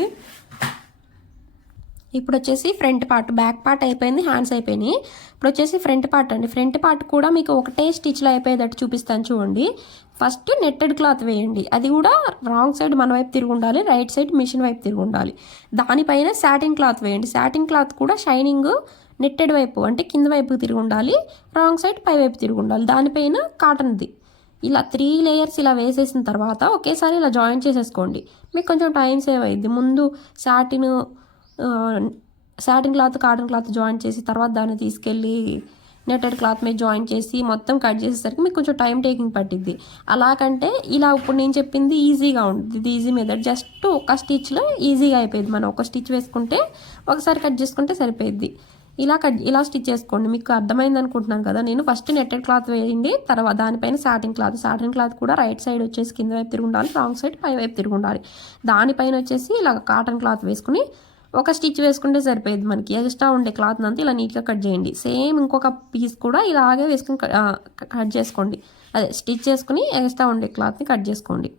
ఇప్పుడు వచ్చేసి ఫ్రంట్ పార్ట్, బ్యాక్ పార్ట్ అయిపోయింది, హ్యాండ్స్ అయిపోయినాయి. ఇప్పుడు వచ్చేసి ఫ్రంట్ పార్ట్ అండి. ఫ్రంట్ పార్ట్ కూడా మీకు ఒకటే స్టిచ్లో అయిపోయేటట్టు చూపిస్తాను చూడండి. ఫస్ట్ నెట్టెడ్ క్లాత్ వేయండి, అది కూడా రాంగ్ సైడ్ మన వైపు తిరిగి ఉండాలి, రైట్ సైడ్ మిషన్ వైపు తిరిగి ఉండాలి. దానిపైన సాటిన్ క్లాత్ వేయండి. సాటిన్ క్లాత్ కూడా షైనింగ్ నెట్టెడ్ వైపు అంటే కింద వైపు తిరిగి ఉండాలి, రాంగ్ సైడ్ పై వైపు తిరిగి ఉండాలి. దానిపైన కాటన్ది. ఇలా 3 లేయర్స్ ఇలా వేసేసిన తర్వాత ఒకేసారి ఇలా జాయిన్ చేసేసుకోండి. మీకు కొంచెం టైం సేవ్ అయ్యింది. ముందు satin cloth cotton cloth join చేసి తర్వాత దాన్ని తీసుకెళ్ళి నెట్టెడ్ క్లాత్ మీద జాయిన్ చేసి మొత్తం కట్ చేసేసరికి మీకు కొంచెం టైం టేకింగ్ పట్టిద్ది. అలాగంటే ఇలా ఇప్పుడు నేను చెప్పింది ఈజీగా ఉంటుంది. ఇది ఈజీ మెథడ్. జస్ట్ ఒక స్టిచ్లో ఈజీగా అయిపోయింది. మనం ఒక స్టిచ్ వేసుకుంటే ఒకసారి కట్ చేసుకుంటే సరిపోయిద్ది. ఇలా స్టిచ్ చేసుకోండి. మీకు అర్థమైంది అనుకుంటున్నాను కదా. నేను ఫస్ట్ నెట్టెడ్ క్లాత్ వేయండి, తర్వాత దానిపైన సాటిన్ క్లాత్ కూడా రైట్ సైడ్ వచ్చేసి కింద వైపు తిరిగి ఉండాలి, రాంగ్ సైడ్ పై వైపు తిరిగి ఉండాలి. దానిపైన వచ్చేసి ఇలా కాటన్ క్లాత్ వేసుకుని ఒక స్టిచ్ వేసుకుంటే సరిపోయింది. మనకి ఎక్స్ట్రా ఉండే క్లాత్ అంతా ఇలా నీట్గా కట్ చేయండి. సేమ్ ఇంకొక పీస్ కూడా ఇలాగే వేసుకుని కట్ చేసుకోండి. అదే స్టిచ్ చేసుకుని ఎక్స్ట్రా ఉండే క్లాత్ని కట్ చేసుకోండి.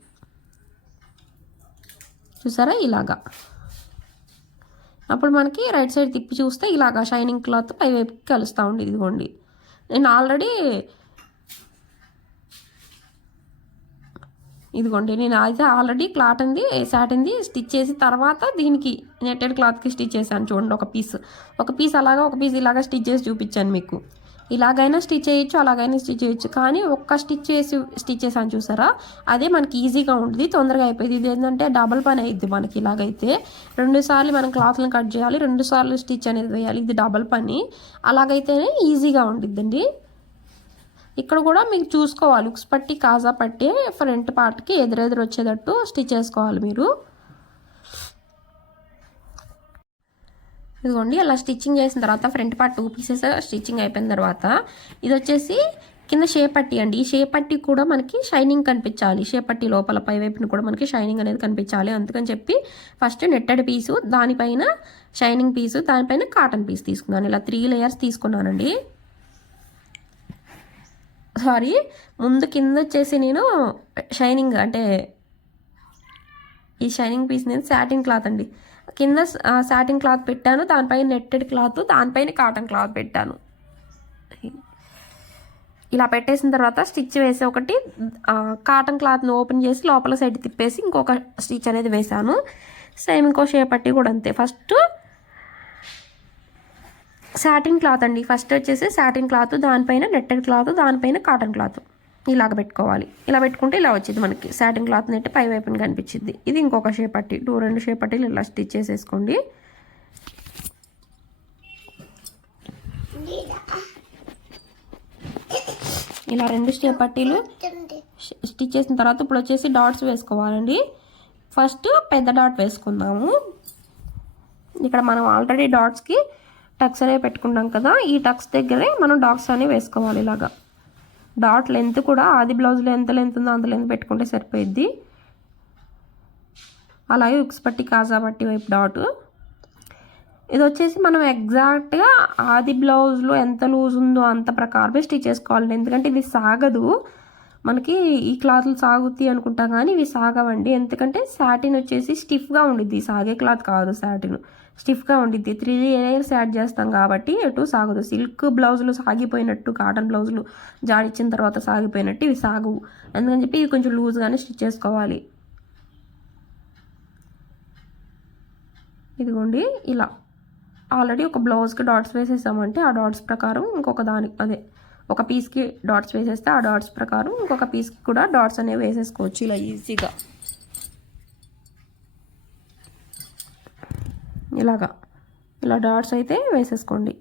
చూసారా ఇలాగా. అప్పుడు మనకి రైట్ సైడ్ తిప్పి చూస్తే ఇలాగా షైనింగ్ క్లాత్ పై వైపుకి కలుస్తూ ఉంది. ఇదిగోండి, నేను అయితే ఆల్రెడీ సాటిన్ది స్టిచ్ చేసి తర్వాత దీనికి నెట్టెడ్ క్లాత్కి స్టిచ్ చేశాను. చూడండి, ఒక పీస్ అలాగా ఒక పీస్ ఇలాగా స్టిచ్ చేసి చూపించాను మీకు. ఇలాగైనా స్టిచ్ చేయొచ్చు, అలాగైనా స్టిచ్ చేయొచ్చు. కానీ ఒక్క స్టిచ్ చేసాను చూసారా, అదే మనకి ఈజీగా ఉంటుంది, తొందరగా అయిపోయింది. ఇది ఏంటంటే డబల్ పని అయ్యిద్ది మనకి. ఇలాగైతే 2 సార్లు మనం క్లాత్లను కట్ చేయాలి, 2 సార్లు స్టిచ్ అనేది వేయాలి. ఇది డబల్ పని. అలాగైతేనే ఈజీగా ఉండిద్దండి. ఇక్కడ కూడా మీకు చూసుకోవాలి, ఉక్స్ పట్టి కాజా పట్టి ఫ్రంట్ పార్ట్కి ఎదురెదురు వచ్చేటట్టు స్టిచ్ చేసుకోవాలి మీరు. ఇదిగోండి, అలా స్టిచ్చింగ్ చేసిన తర్వాత ఫ్రంట్ పార్ట్ 2 పీసెస్ స్టిచ్చింగ్ అయిపోయిన తర్వాత ఇది వచ్చేసి కింద షేప్ పట్టి అండి. ఈ షేప్ పట్టి కూడా మనకి షైనింగ్ కనిపించాలి. షేప్ పట్టి లోపల పై వైపుని కూడా మనకి షైనింగ్ అనేది కనిపించాలి. అందుకని చెప్పి ఫస్ట్ నెట్టెడ్ పీసు, దానిపైన షైనింగ్ పీసు, దానిపైన కాటన్ పీస్ తీసుకున్నాను. ఇలా 3 లేయర్స్ తీసుకున్నానండి. ముందు కింద వచ్చేసి నేను షైనింగ్ అంటే ఈ షైనింగ్ పీస్ నేను సాటిన్ క్లాత్ అండి. కింద సాటిన్ క్లాత్ పెట్టాను, దానిపైన నెట్టెడ్ క్లాత్, దానిపైన కాటన్ క్లాత్ పెట్టాను. ఇలా పెట్టేసిన తర్వాత స్టిచ్ వేసి ఒకటి కాటన్ క్లాత్ని ఓపెన్ చేసి లోపల సైడ్ తిప్పేసి ఇంకొక స్టిచ్ అనేది వేసాను. సేమ్ ఇంకో షేప్ పట్టి కూడా అంతే. ఫస్ట్ సాటిన్ క్లాత్ అండి. ఫస్ట్ వచ్చేసి సాటిన్ క్లాత్, దానిపైన నెట్టెడ్ క్లాత్, దానిపైన కాటన్ క్లాత్ ఇలాగ పెట్టుకోవాలి. ఇలా పెట్టుకుంటే ఇలా వచ్చింది మనకి సాటిన్ క్లాత్ నెట్టి పై వైపున కనిపించింది. ఇది ఇంకొక షేప్ పట్టి, 2 షేప్ పట్టీలు ఇలా స్టిచ్ చేసేసుకోండి. ఇలా 2 షేప్ పట్టీలు స్టిచ్ చేసిన తర్వాత ఇప్పుడు వచ్చేసి డాట్స్ వేసుకోవాలండి. ఫస్ట్ పెద్ద డాట్ వేసుకుందాము. ఇక్కడ మనం ఆల్రెడీ డాట్స్కి టక్స్ అనేవి పెట్టుకున్నాం కదా, ఈ టక్స్ దగ్గరే మనం డాట్స్ అనేవి వేసుకోవాలి. ఇలాగా డాట్ లెంత్ కూడా ఆది బ్లౌజ్లో ఎంత లెంత్ ఉందో అంత లెంత్ పెట్టుకుంటే సరిపోయిద్ది. అలాగే ఉక్స్ పట్టి కాజా పట్టి వైపు డాట్. ఇది వచ్చేసి మనం ఎగ్జాక్ట్గా ఆది బ్లౌజ్లో ఎంత లూజ్ ఉందో అంత ప్రకారమే స్టిచ్ చేసుకోవాలి. ఎందుకంటే ఇది సాగదు, మనకి ఈ క్లాత్లు సాగుతాయి అనుకుంటాం కానీ ఇవి సాగవండి. ఎందుకంటే సాటిన్ వచ్చేసి స్టిఫ్గా ఉండిద్ది, సాగే క్లాత్ కాదు సాటిన్, స్టిఫ్గా ఉండిద్ది. 3 లేయర్స్ యాడ్ చేస్తాం కాబట్టి ఎటు సాగదు. సిల్క్ బ్లౌజులు సాగిపోయినట్టు, కాటన్ బ్లౌజులు జాడిచ్చిన తర్వాత సాగిపోయినట్టు ఇవి సాగవు. అందుకని చెప్పి ఇవి కొంచెం లూజ్గానే స్టిచ్ చేసుకోవాలి. ఇదిగోండి ఇలా ఆల్రెడీ ఒక బ్లౌజ్కి డాట్స్ వేసేసామంటే ఆ డాట్స్ ప్రకారం ఇంకొక దానికి అదే ఒక పీస్కి డాట్స్ వేసేస్తే ఆ డాట్స్ ప్రకారం ఇంకొక పీస్కి కూడా డాట్స్ అనేవి వేసేసుకోవచ్చు ఇలా ఈజీగా. ఇలా డాట్స్ అయితే వేసేసుకోండి.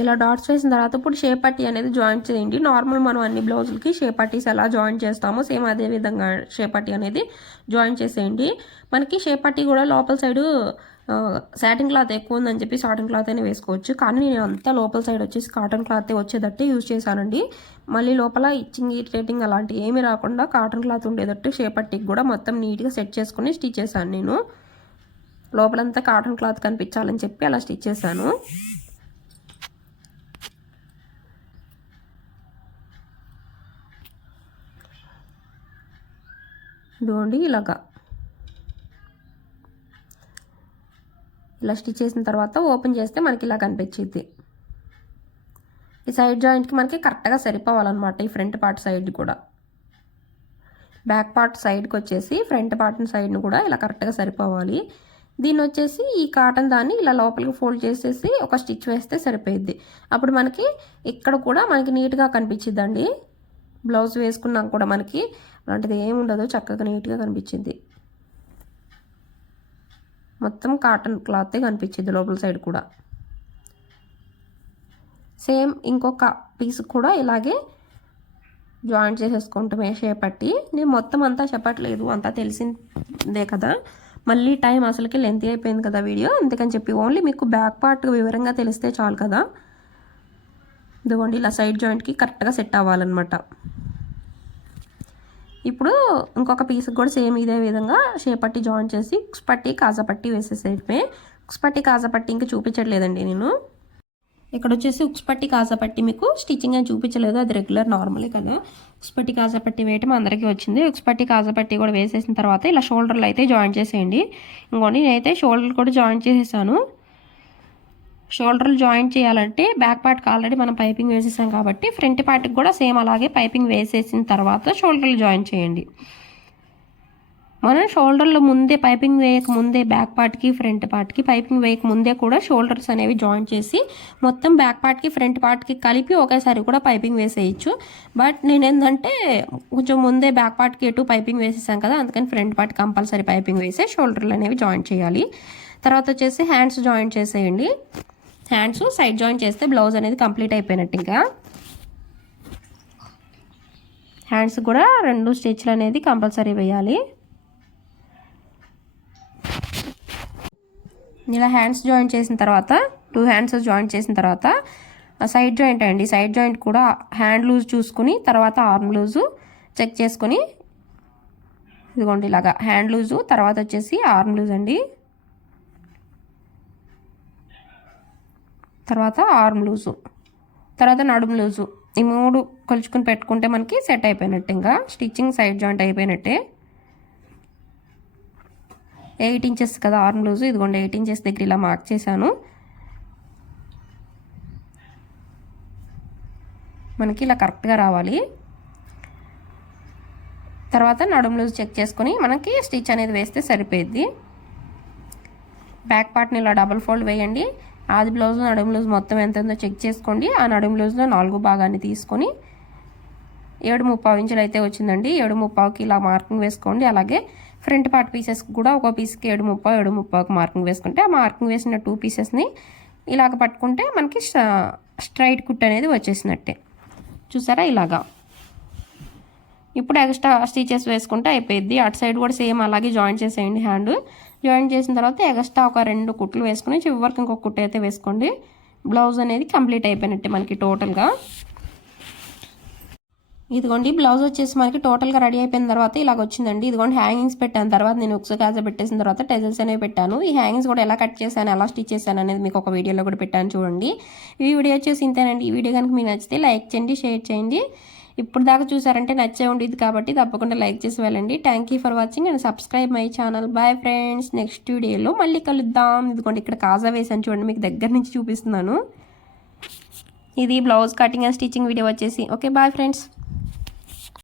ఇలా డాట్స్ వేసిన తర్వాత ఇప్పుడు షేప్ పట్టీ అనేది జాయింట్ చేయండి. నార్మల్ మనం అన్ని బ్లౌజులకి షేప్ పట్టీస్ ఎలా జాయింట్ చేస్తామో సేమ్ అదే విధంగా షేప్ పట్టీ అనేది జాయింట్ చేసేయండి. మనకి షేప్ పట్టీ కూడా లోపల సైడు సాటిన్ క్లాత్ ఎక్కువ ఉందని చెప్పి సాటిన్ క్లాత్ అయినా వేసుకోవచ్చు. కానీ నేను అంతా లోపల సైడ్ వచ్చేసి కాటన్ క్లాత్ వచ్చేటట్టు యూజ్ చేశానండి. మళ్ళీ లోపల ఇచ్చింగ్ ఇరిటేటింగ్ అలాంటి ఏమీ రాకుండా కాటన్ క్లాత్ ఉండేటట్టు షేప్ పట్టీకి కూడా మొత్తం నీట్గా సెట్ చేసుకుని స్టిచ్ చేశాను. నేను లోపలంతా కాటన్ క్లాత్ కనిపించాలని చెప్పి అలా స్టిచ్ చేశాను. ఇదిగోండి ఇలా స్టిచ్ చేసిన తర్వాత ఓపెన్ చేస్తే మనకి ఇలా కనిపించింది. ఈ సైడ్ జాయింట్కి మనకి కరెక్ట్గా సరిపోవాలన్నమాట. ఈ ఫ్రంట్ పార్ట్ సైడ్ కూడా, బ్యాక్ పార్ట్ సైడ్కి వచ్చేసి ఫ్రంట్ పార్ట్ సైడ్ని కూడా ఇలా కరెక్ట్గా సరిపోవాలి. దీన్ని వచ్చేసి ఈ కాటన్ దాన్ని ఇలా లోపలికి ఫోల్డ్ చేసేసి ఒక స్టిచ్ వేస్తే సరిపోయిద్ది. అప్పుడు మనకి ఇక్కడ కూడా మనకి నీట్గా కనిపించిద్దండి. బ్లౌజ్ వేసుకున్నాక కూడా మనకి అలాంటిది ఏమి ఉండదు, చక్కగా నీట్గా కనిపించింది. మొత్తం కాటన్ క్లాతే కనిపించింది లోపల సైడ్ కూడా. సేమ్ ఇంకొక పీస్ కూడా ఇలాగే జాయింట్ చేసేసుకుంటామే షేప్ పట్టి. నేను మొత్తం అంతా చెప్పట్లేదు, అంతా తెలిసిందే కదా, మళ్ళీ టైం అసలుకి లెంత్ అయిపోయింది కదా వీడియో, అందుకని చెప్పి ఓన్లీ మీకు బ్యాక్ పార్ట్ వివరంగా తెలిస్తే చాలు కదా. ఇదిగోండి ఇలా సైడ్ జాయింట్కి కరెక్ట్గా సెట్ అవ్వాలన్నమాట. ఇప్పుడు ఇంకొక పీస్కి కూడా సేమ్ ఇదే విధంగా షేప్ పట్టి జాయిన్ చేసి ఉక్స్ పట్టి కాజా పట్టి వేసేసేయడమే. ఉక్స్ పట్టి కాజా పట్టి ఇంకా చూపించట్లేదండి నేను. ఇక్కడ వచ్చేసి ఉక్స్ పట్టి కాజా పట్టి మీకు స్టిచ్చింగ్ అని చూపించలేదు, అది రెగ్యులర్ నార్మలే కదా. ఉక్స్ పట్టి కాజా పట్టి వేయటం అందరికీ వచ్చింది. ఉక్స్ పట్టి కాజా పట్టి కూడా వేసేసిన తర్వాత ఇలా షోల్డర్లు అయితే జాయిన్ చేసేయండి. ఇంకోండి నేనైతే షోల్డర్లు కూడా జాయిన్ చేసేసాను. షోల్డర్లు జాయింట్ చేయాలంటే బ్యాక్ పార్ట్కి ఆల్రెడీ మనం పైపింగ్ వేసేసాం కాబట్టి ఫ్రంట్ పార్ట్కి కూడా సేమ్ అలాగే పైపింగ్ వేసేసిన తర్వాత షోల్డర్లు జాయిన్ చేయండి. మనం షోల్డర్లు ముందే పైపింగ్ వేయక ముందే బ్యాక్ పార్ట్కి ఫ్రంట్ పార్ట్కి పైపింగ్ వేయక ముందే కూడా షోల్డర్స్ అనేవి జాయిన్ చేసి మొత్తం బ్యాక్ పార్ట్కి ఫ్రంట్ పార్ట్కి కలిపి ఒకేసారి కూడా పైపింగ్ వేసేయచ్చు. బట్ నేను ఏంటంటే కొంచెం ముందే బ్యాక్ పార్ట్కి ఎటు పైపింగ్ వేసేసాం కదా, అందుకని ఫ్రంట్ పార్ట్ కంపల్సరీ పైపింగ్ వేసే షోల్డర్లు అనేవి జాయిన్ చేయాలి. తర్వాత వచ్చేసి హ్యాండ్స్ జాయిన్ చేసేయండి. హ్యాండ్స్ సైడ్ జాయిన్ చేస్తే బ్లౌజ్ అనేది కంప్లీట్ అయిపోయినట్టు. ఇంకా హ్యాండ్స్ కూడా 2 స్టిచ్లు అనేది కంపల్సరీ వేయాలి. ఇలా హ్యాండ్స్ జాయిన్ చేసిన తర్వాత 2 హ్యాండ్స్ జాయిన్ చేసిన తర్వాత సైడ్ జాయింట్ అండి. సైడ్ జాయింట్ కూడా హ్యాండ్ లూజ్ చూసుకుని తర్వాత ఆర్మ్ లూజు చెక్ చేసుకుని, ఇదిగోండి ఇలాగా హ్యాండ్ లూజు తర్వాత వచ్చేసి ఆర్మ్ లూజ్ అండి, తర్వాత ఆర్మ్ లూజు, తర్వాత నడుము లూజు, ఈ 3 కొలుచుకుని పెట్టుకుంటే మనకి సెట్ అయిపోయినట్టు. ఇంకా స్టిచ్చింగ్ సైడ్ జాయింట్ అయిపోయినట్టే. 8 ఇంచెస్ కదా ఆర్మ్ లూజు, ఇదిగోండి 8 ఇంచెస్ దగ్గర ఇలా మార్క్ చేశాను. మనకి ఇలా కరెక్ట్గా రావాలి. తర్వాత నడుము లూజ్ చెక్ చేసుకొని మనకి స్టిచ్ అనేది వేస్తే సరిపోయిద్ది. బ్యాక్ పార్ట్ని ఇలా డబుల్ ఫోల్డ్ వేయండి. ఆది బ్లౌజ్ నడుము లూజ్ మొత్తం ఎంత ఉందో చెక్ చేసుకోండి. ఆ నడుము లూజ్లో 4 భాగాన్ని తీసుకొని 7.75 ఇంచులు అయితే వచ్చిందండి. 7.75కి ఇలా మార్కింగ్ వేసుకోండి. అలాగే ఫ్రంట్ పార్ట్ పీసెస్ కూడా ఒక పీస్కి 7.5 మార్కింగ్ వేసుకుంటే ఆ మార్కింగ్ వేసిన 2 పీసెస్ని ఇలాగ పట్టుకుంటే మనకి స్ట్రైట్ కుట్ అనేది వచ్చేసినట్టే. చూసారా ఇలాగా. ఇప్పుడు ఎక్స్ట్రా స్టిచెస్ వేసుకుంటే అయిపోయింది. అటు సైడ్ కూడా సేమ్ అలాగే జాయిన్ చేసేయండి. హ్యాండ్ జాయిన్ చేసిన తర్వాత ఎక్స్ట్రా ఒక 2 కుట్లు వేసుకుని చివరికి ఇంకొక కుట్టు అయితే వేసుకోండి. బ్లౌజ్ అనేది కంప్లీట్ అయిపోయినట్టే మనకి టోటల్గా. ఇదిగోండి బ్లౌజ్ వచ్చేసి మనకి టోటల్గా రెడీ అయిపోయిన తర్వాత ఇలాగ వచ్చిందండి. ఇదిగోండి హ్యాంగింగ్స్ పెట్టాను, తర్వాత నేను ఉక్స్ కాజా పెట్టేసిన తర్వాత టెజల్స్ అనేవి పెట్టాను. ఈ హ్యాంగింగ్స్ కూడా ఎలా కట్ చేశాను, ఎలా స్టిచ్ చేశాను అనేది మీకు ఒక వీడియోలో కూడా పెట్టాను చూడండి. ఈ వీడియో వచ్చేసి ఇంతేనండి. ఈ వీడియో కనుక మీకు నచ్చితే లైక్ చేయండి, షేర్ చేయండి. ఇప్పుడు దాకా చూసారంటే నచ్చే ఉండేది కాబట్టి తప్పకుండా లైక్ చేసి వెళ్ళండి. Thank you for watching and subscribe my channel. Bye friends, next వీడియోలో మళ్ళీ కలుద్దాం. ఇదిగోండి ఇక్కడ కాజా వేసాను చూడండి, మీకు దగ్గర నుంచి చూపిస్తున్నాను. ఇది blouse cutting and stitching video వచ్చేసి. Okay bye friends.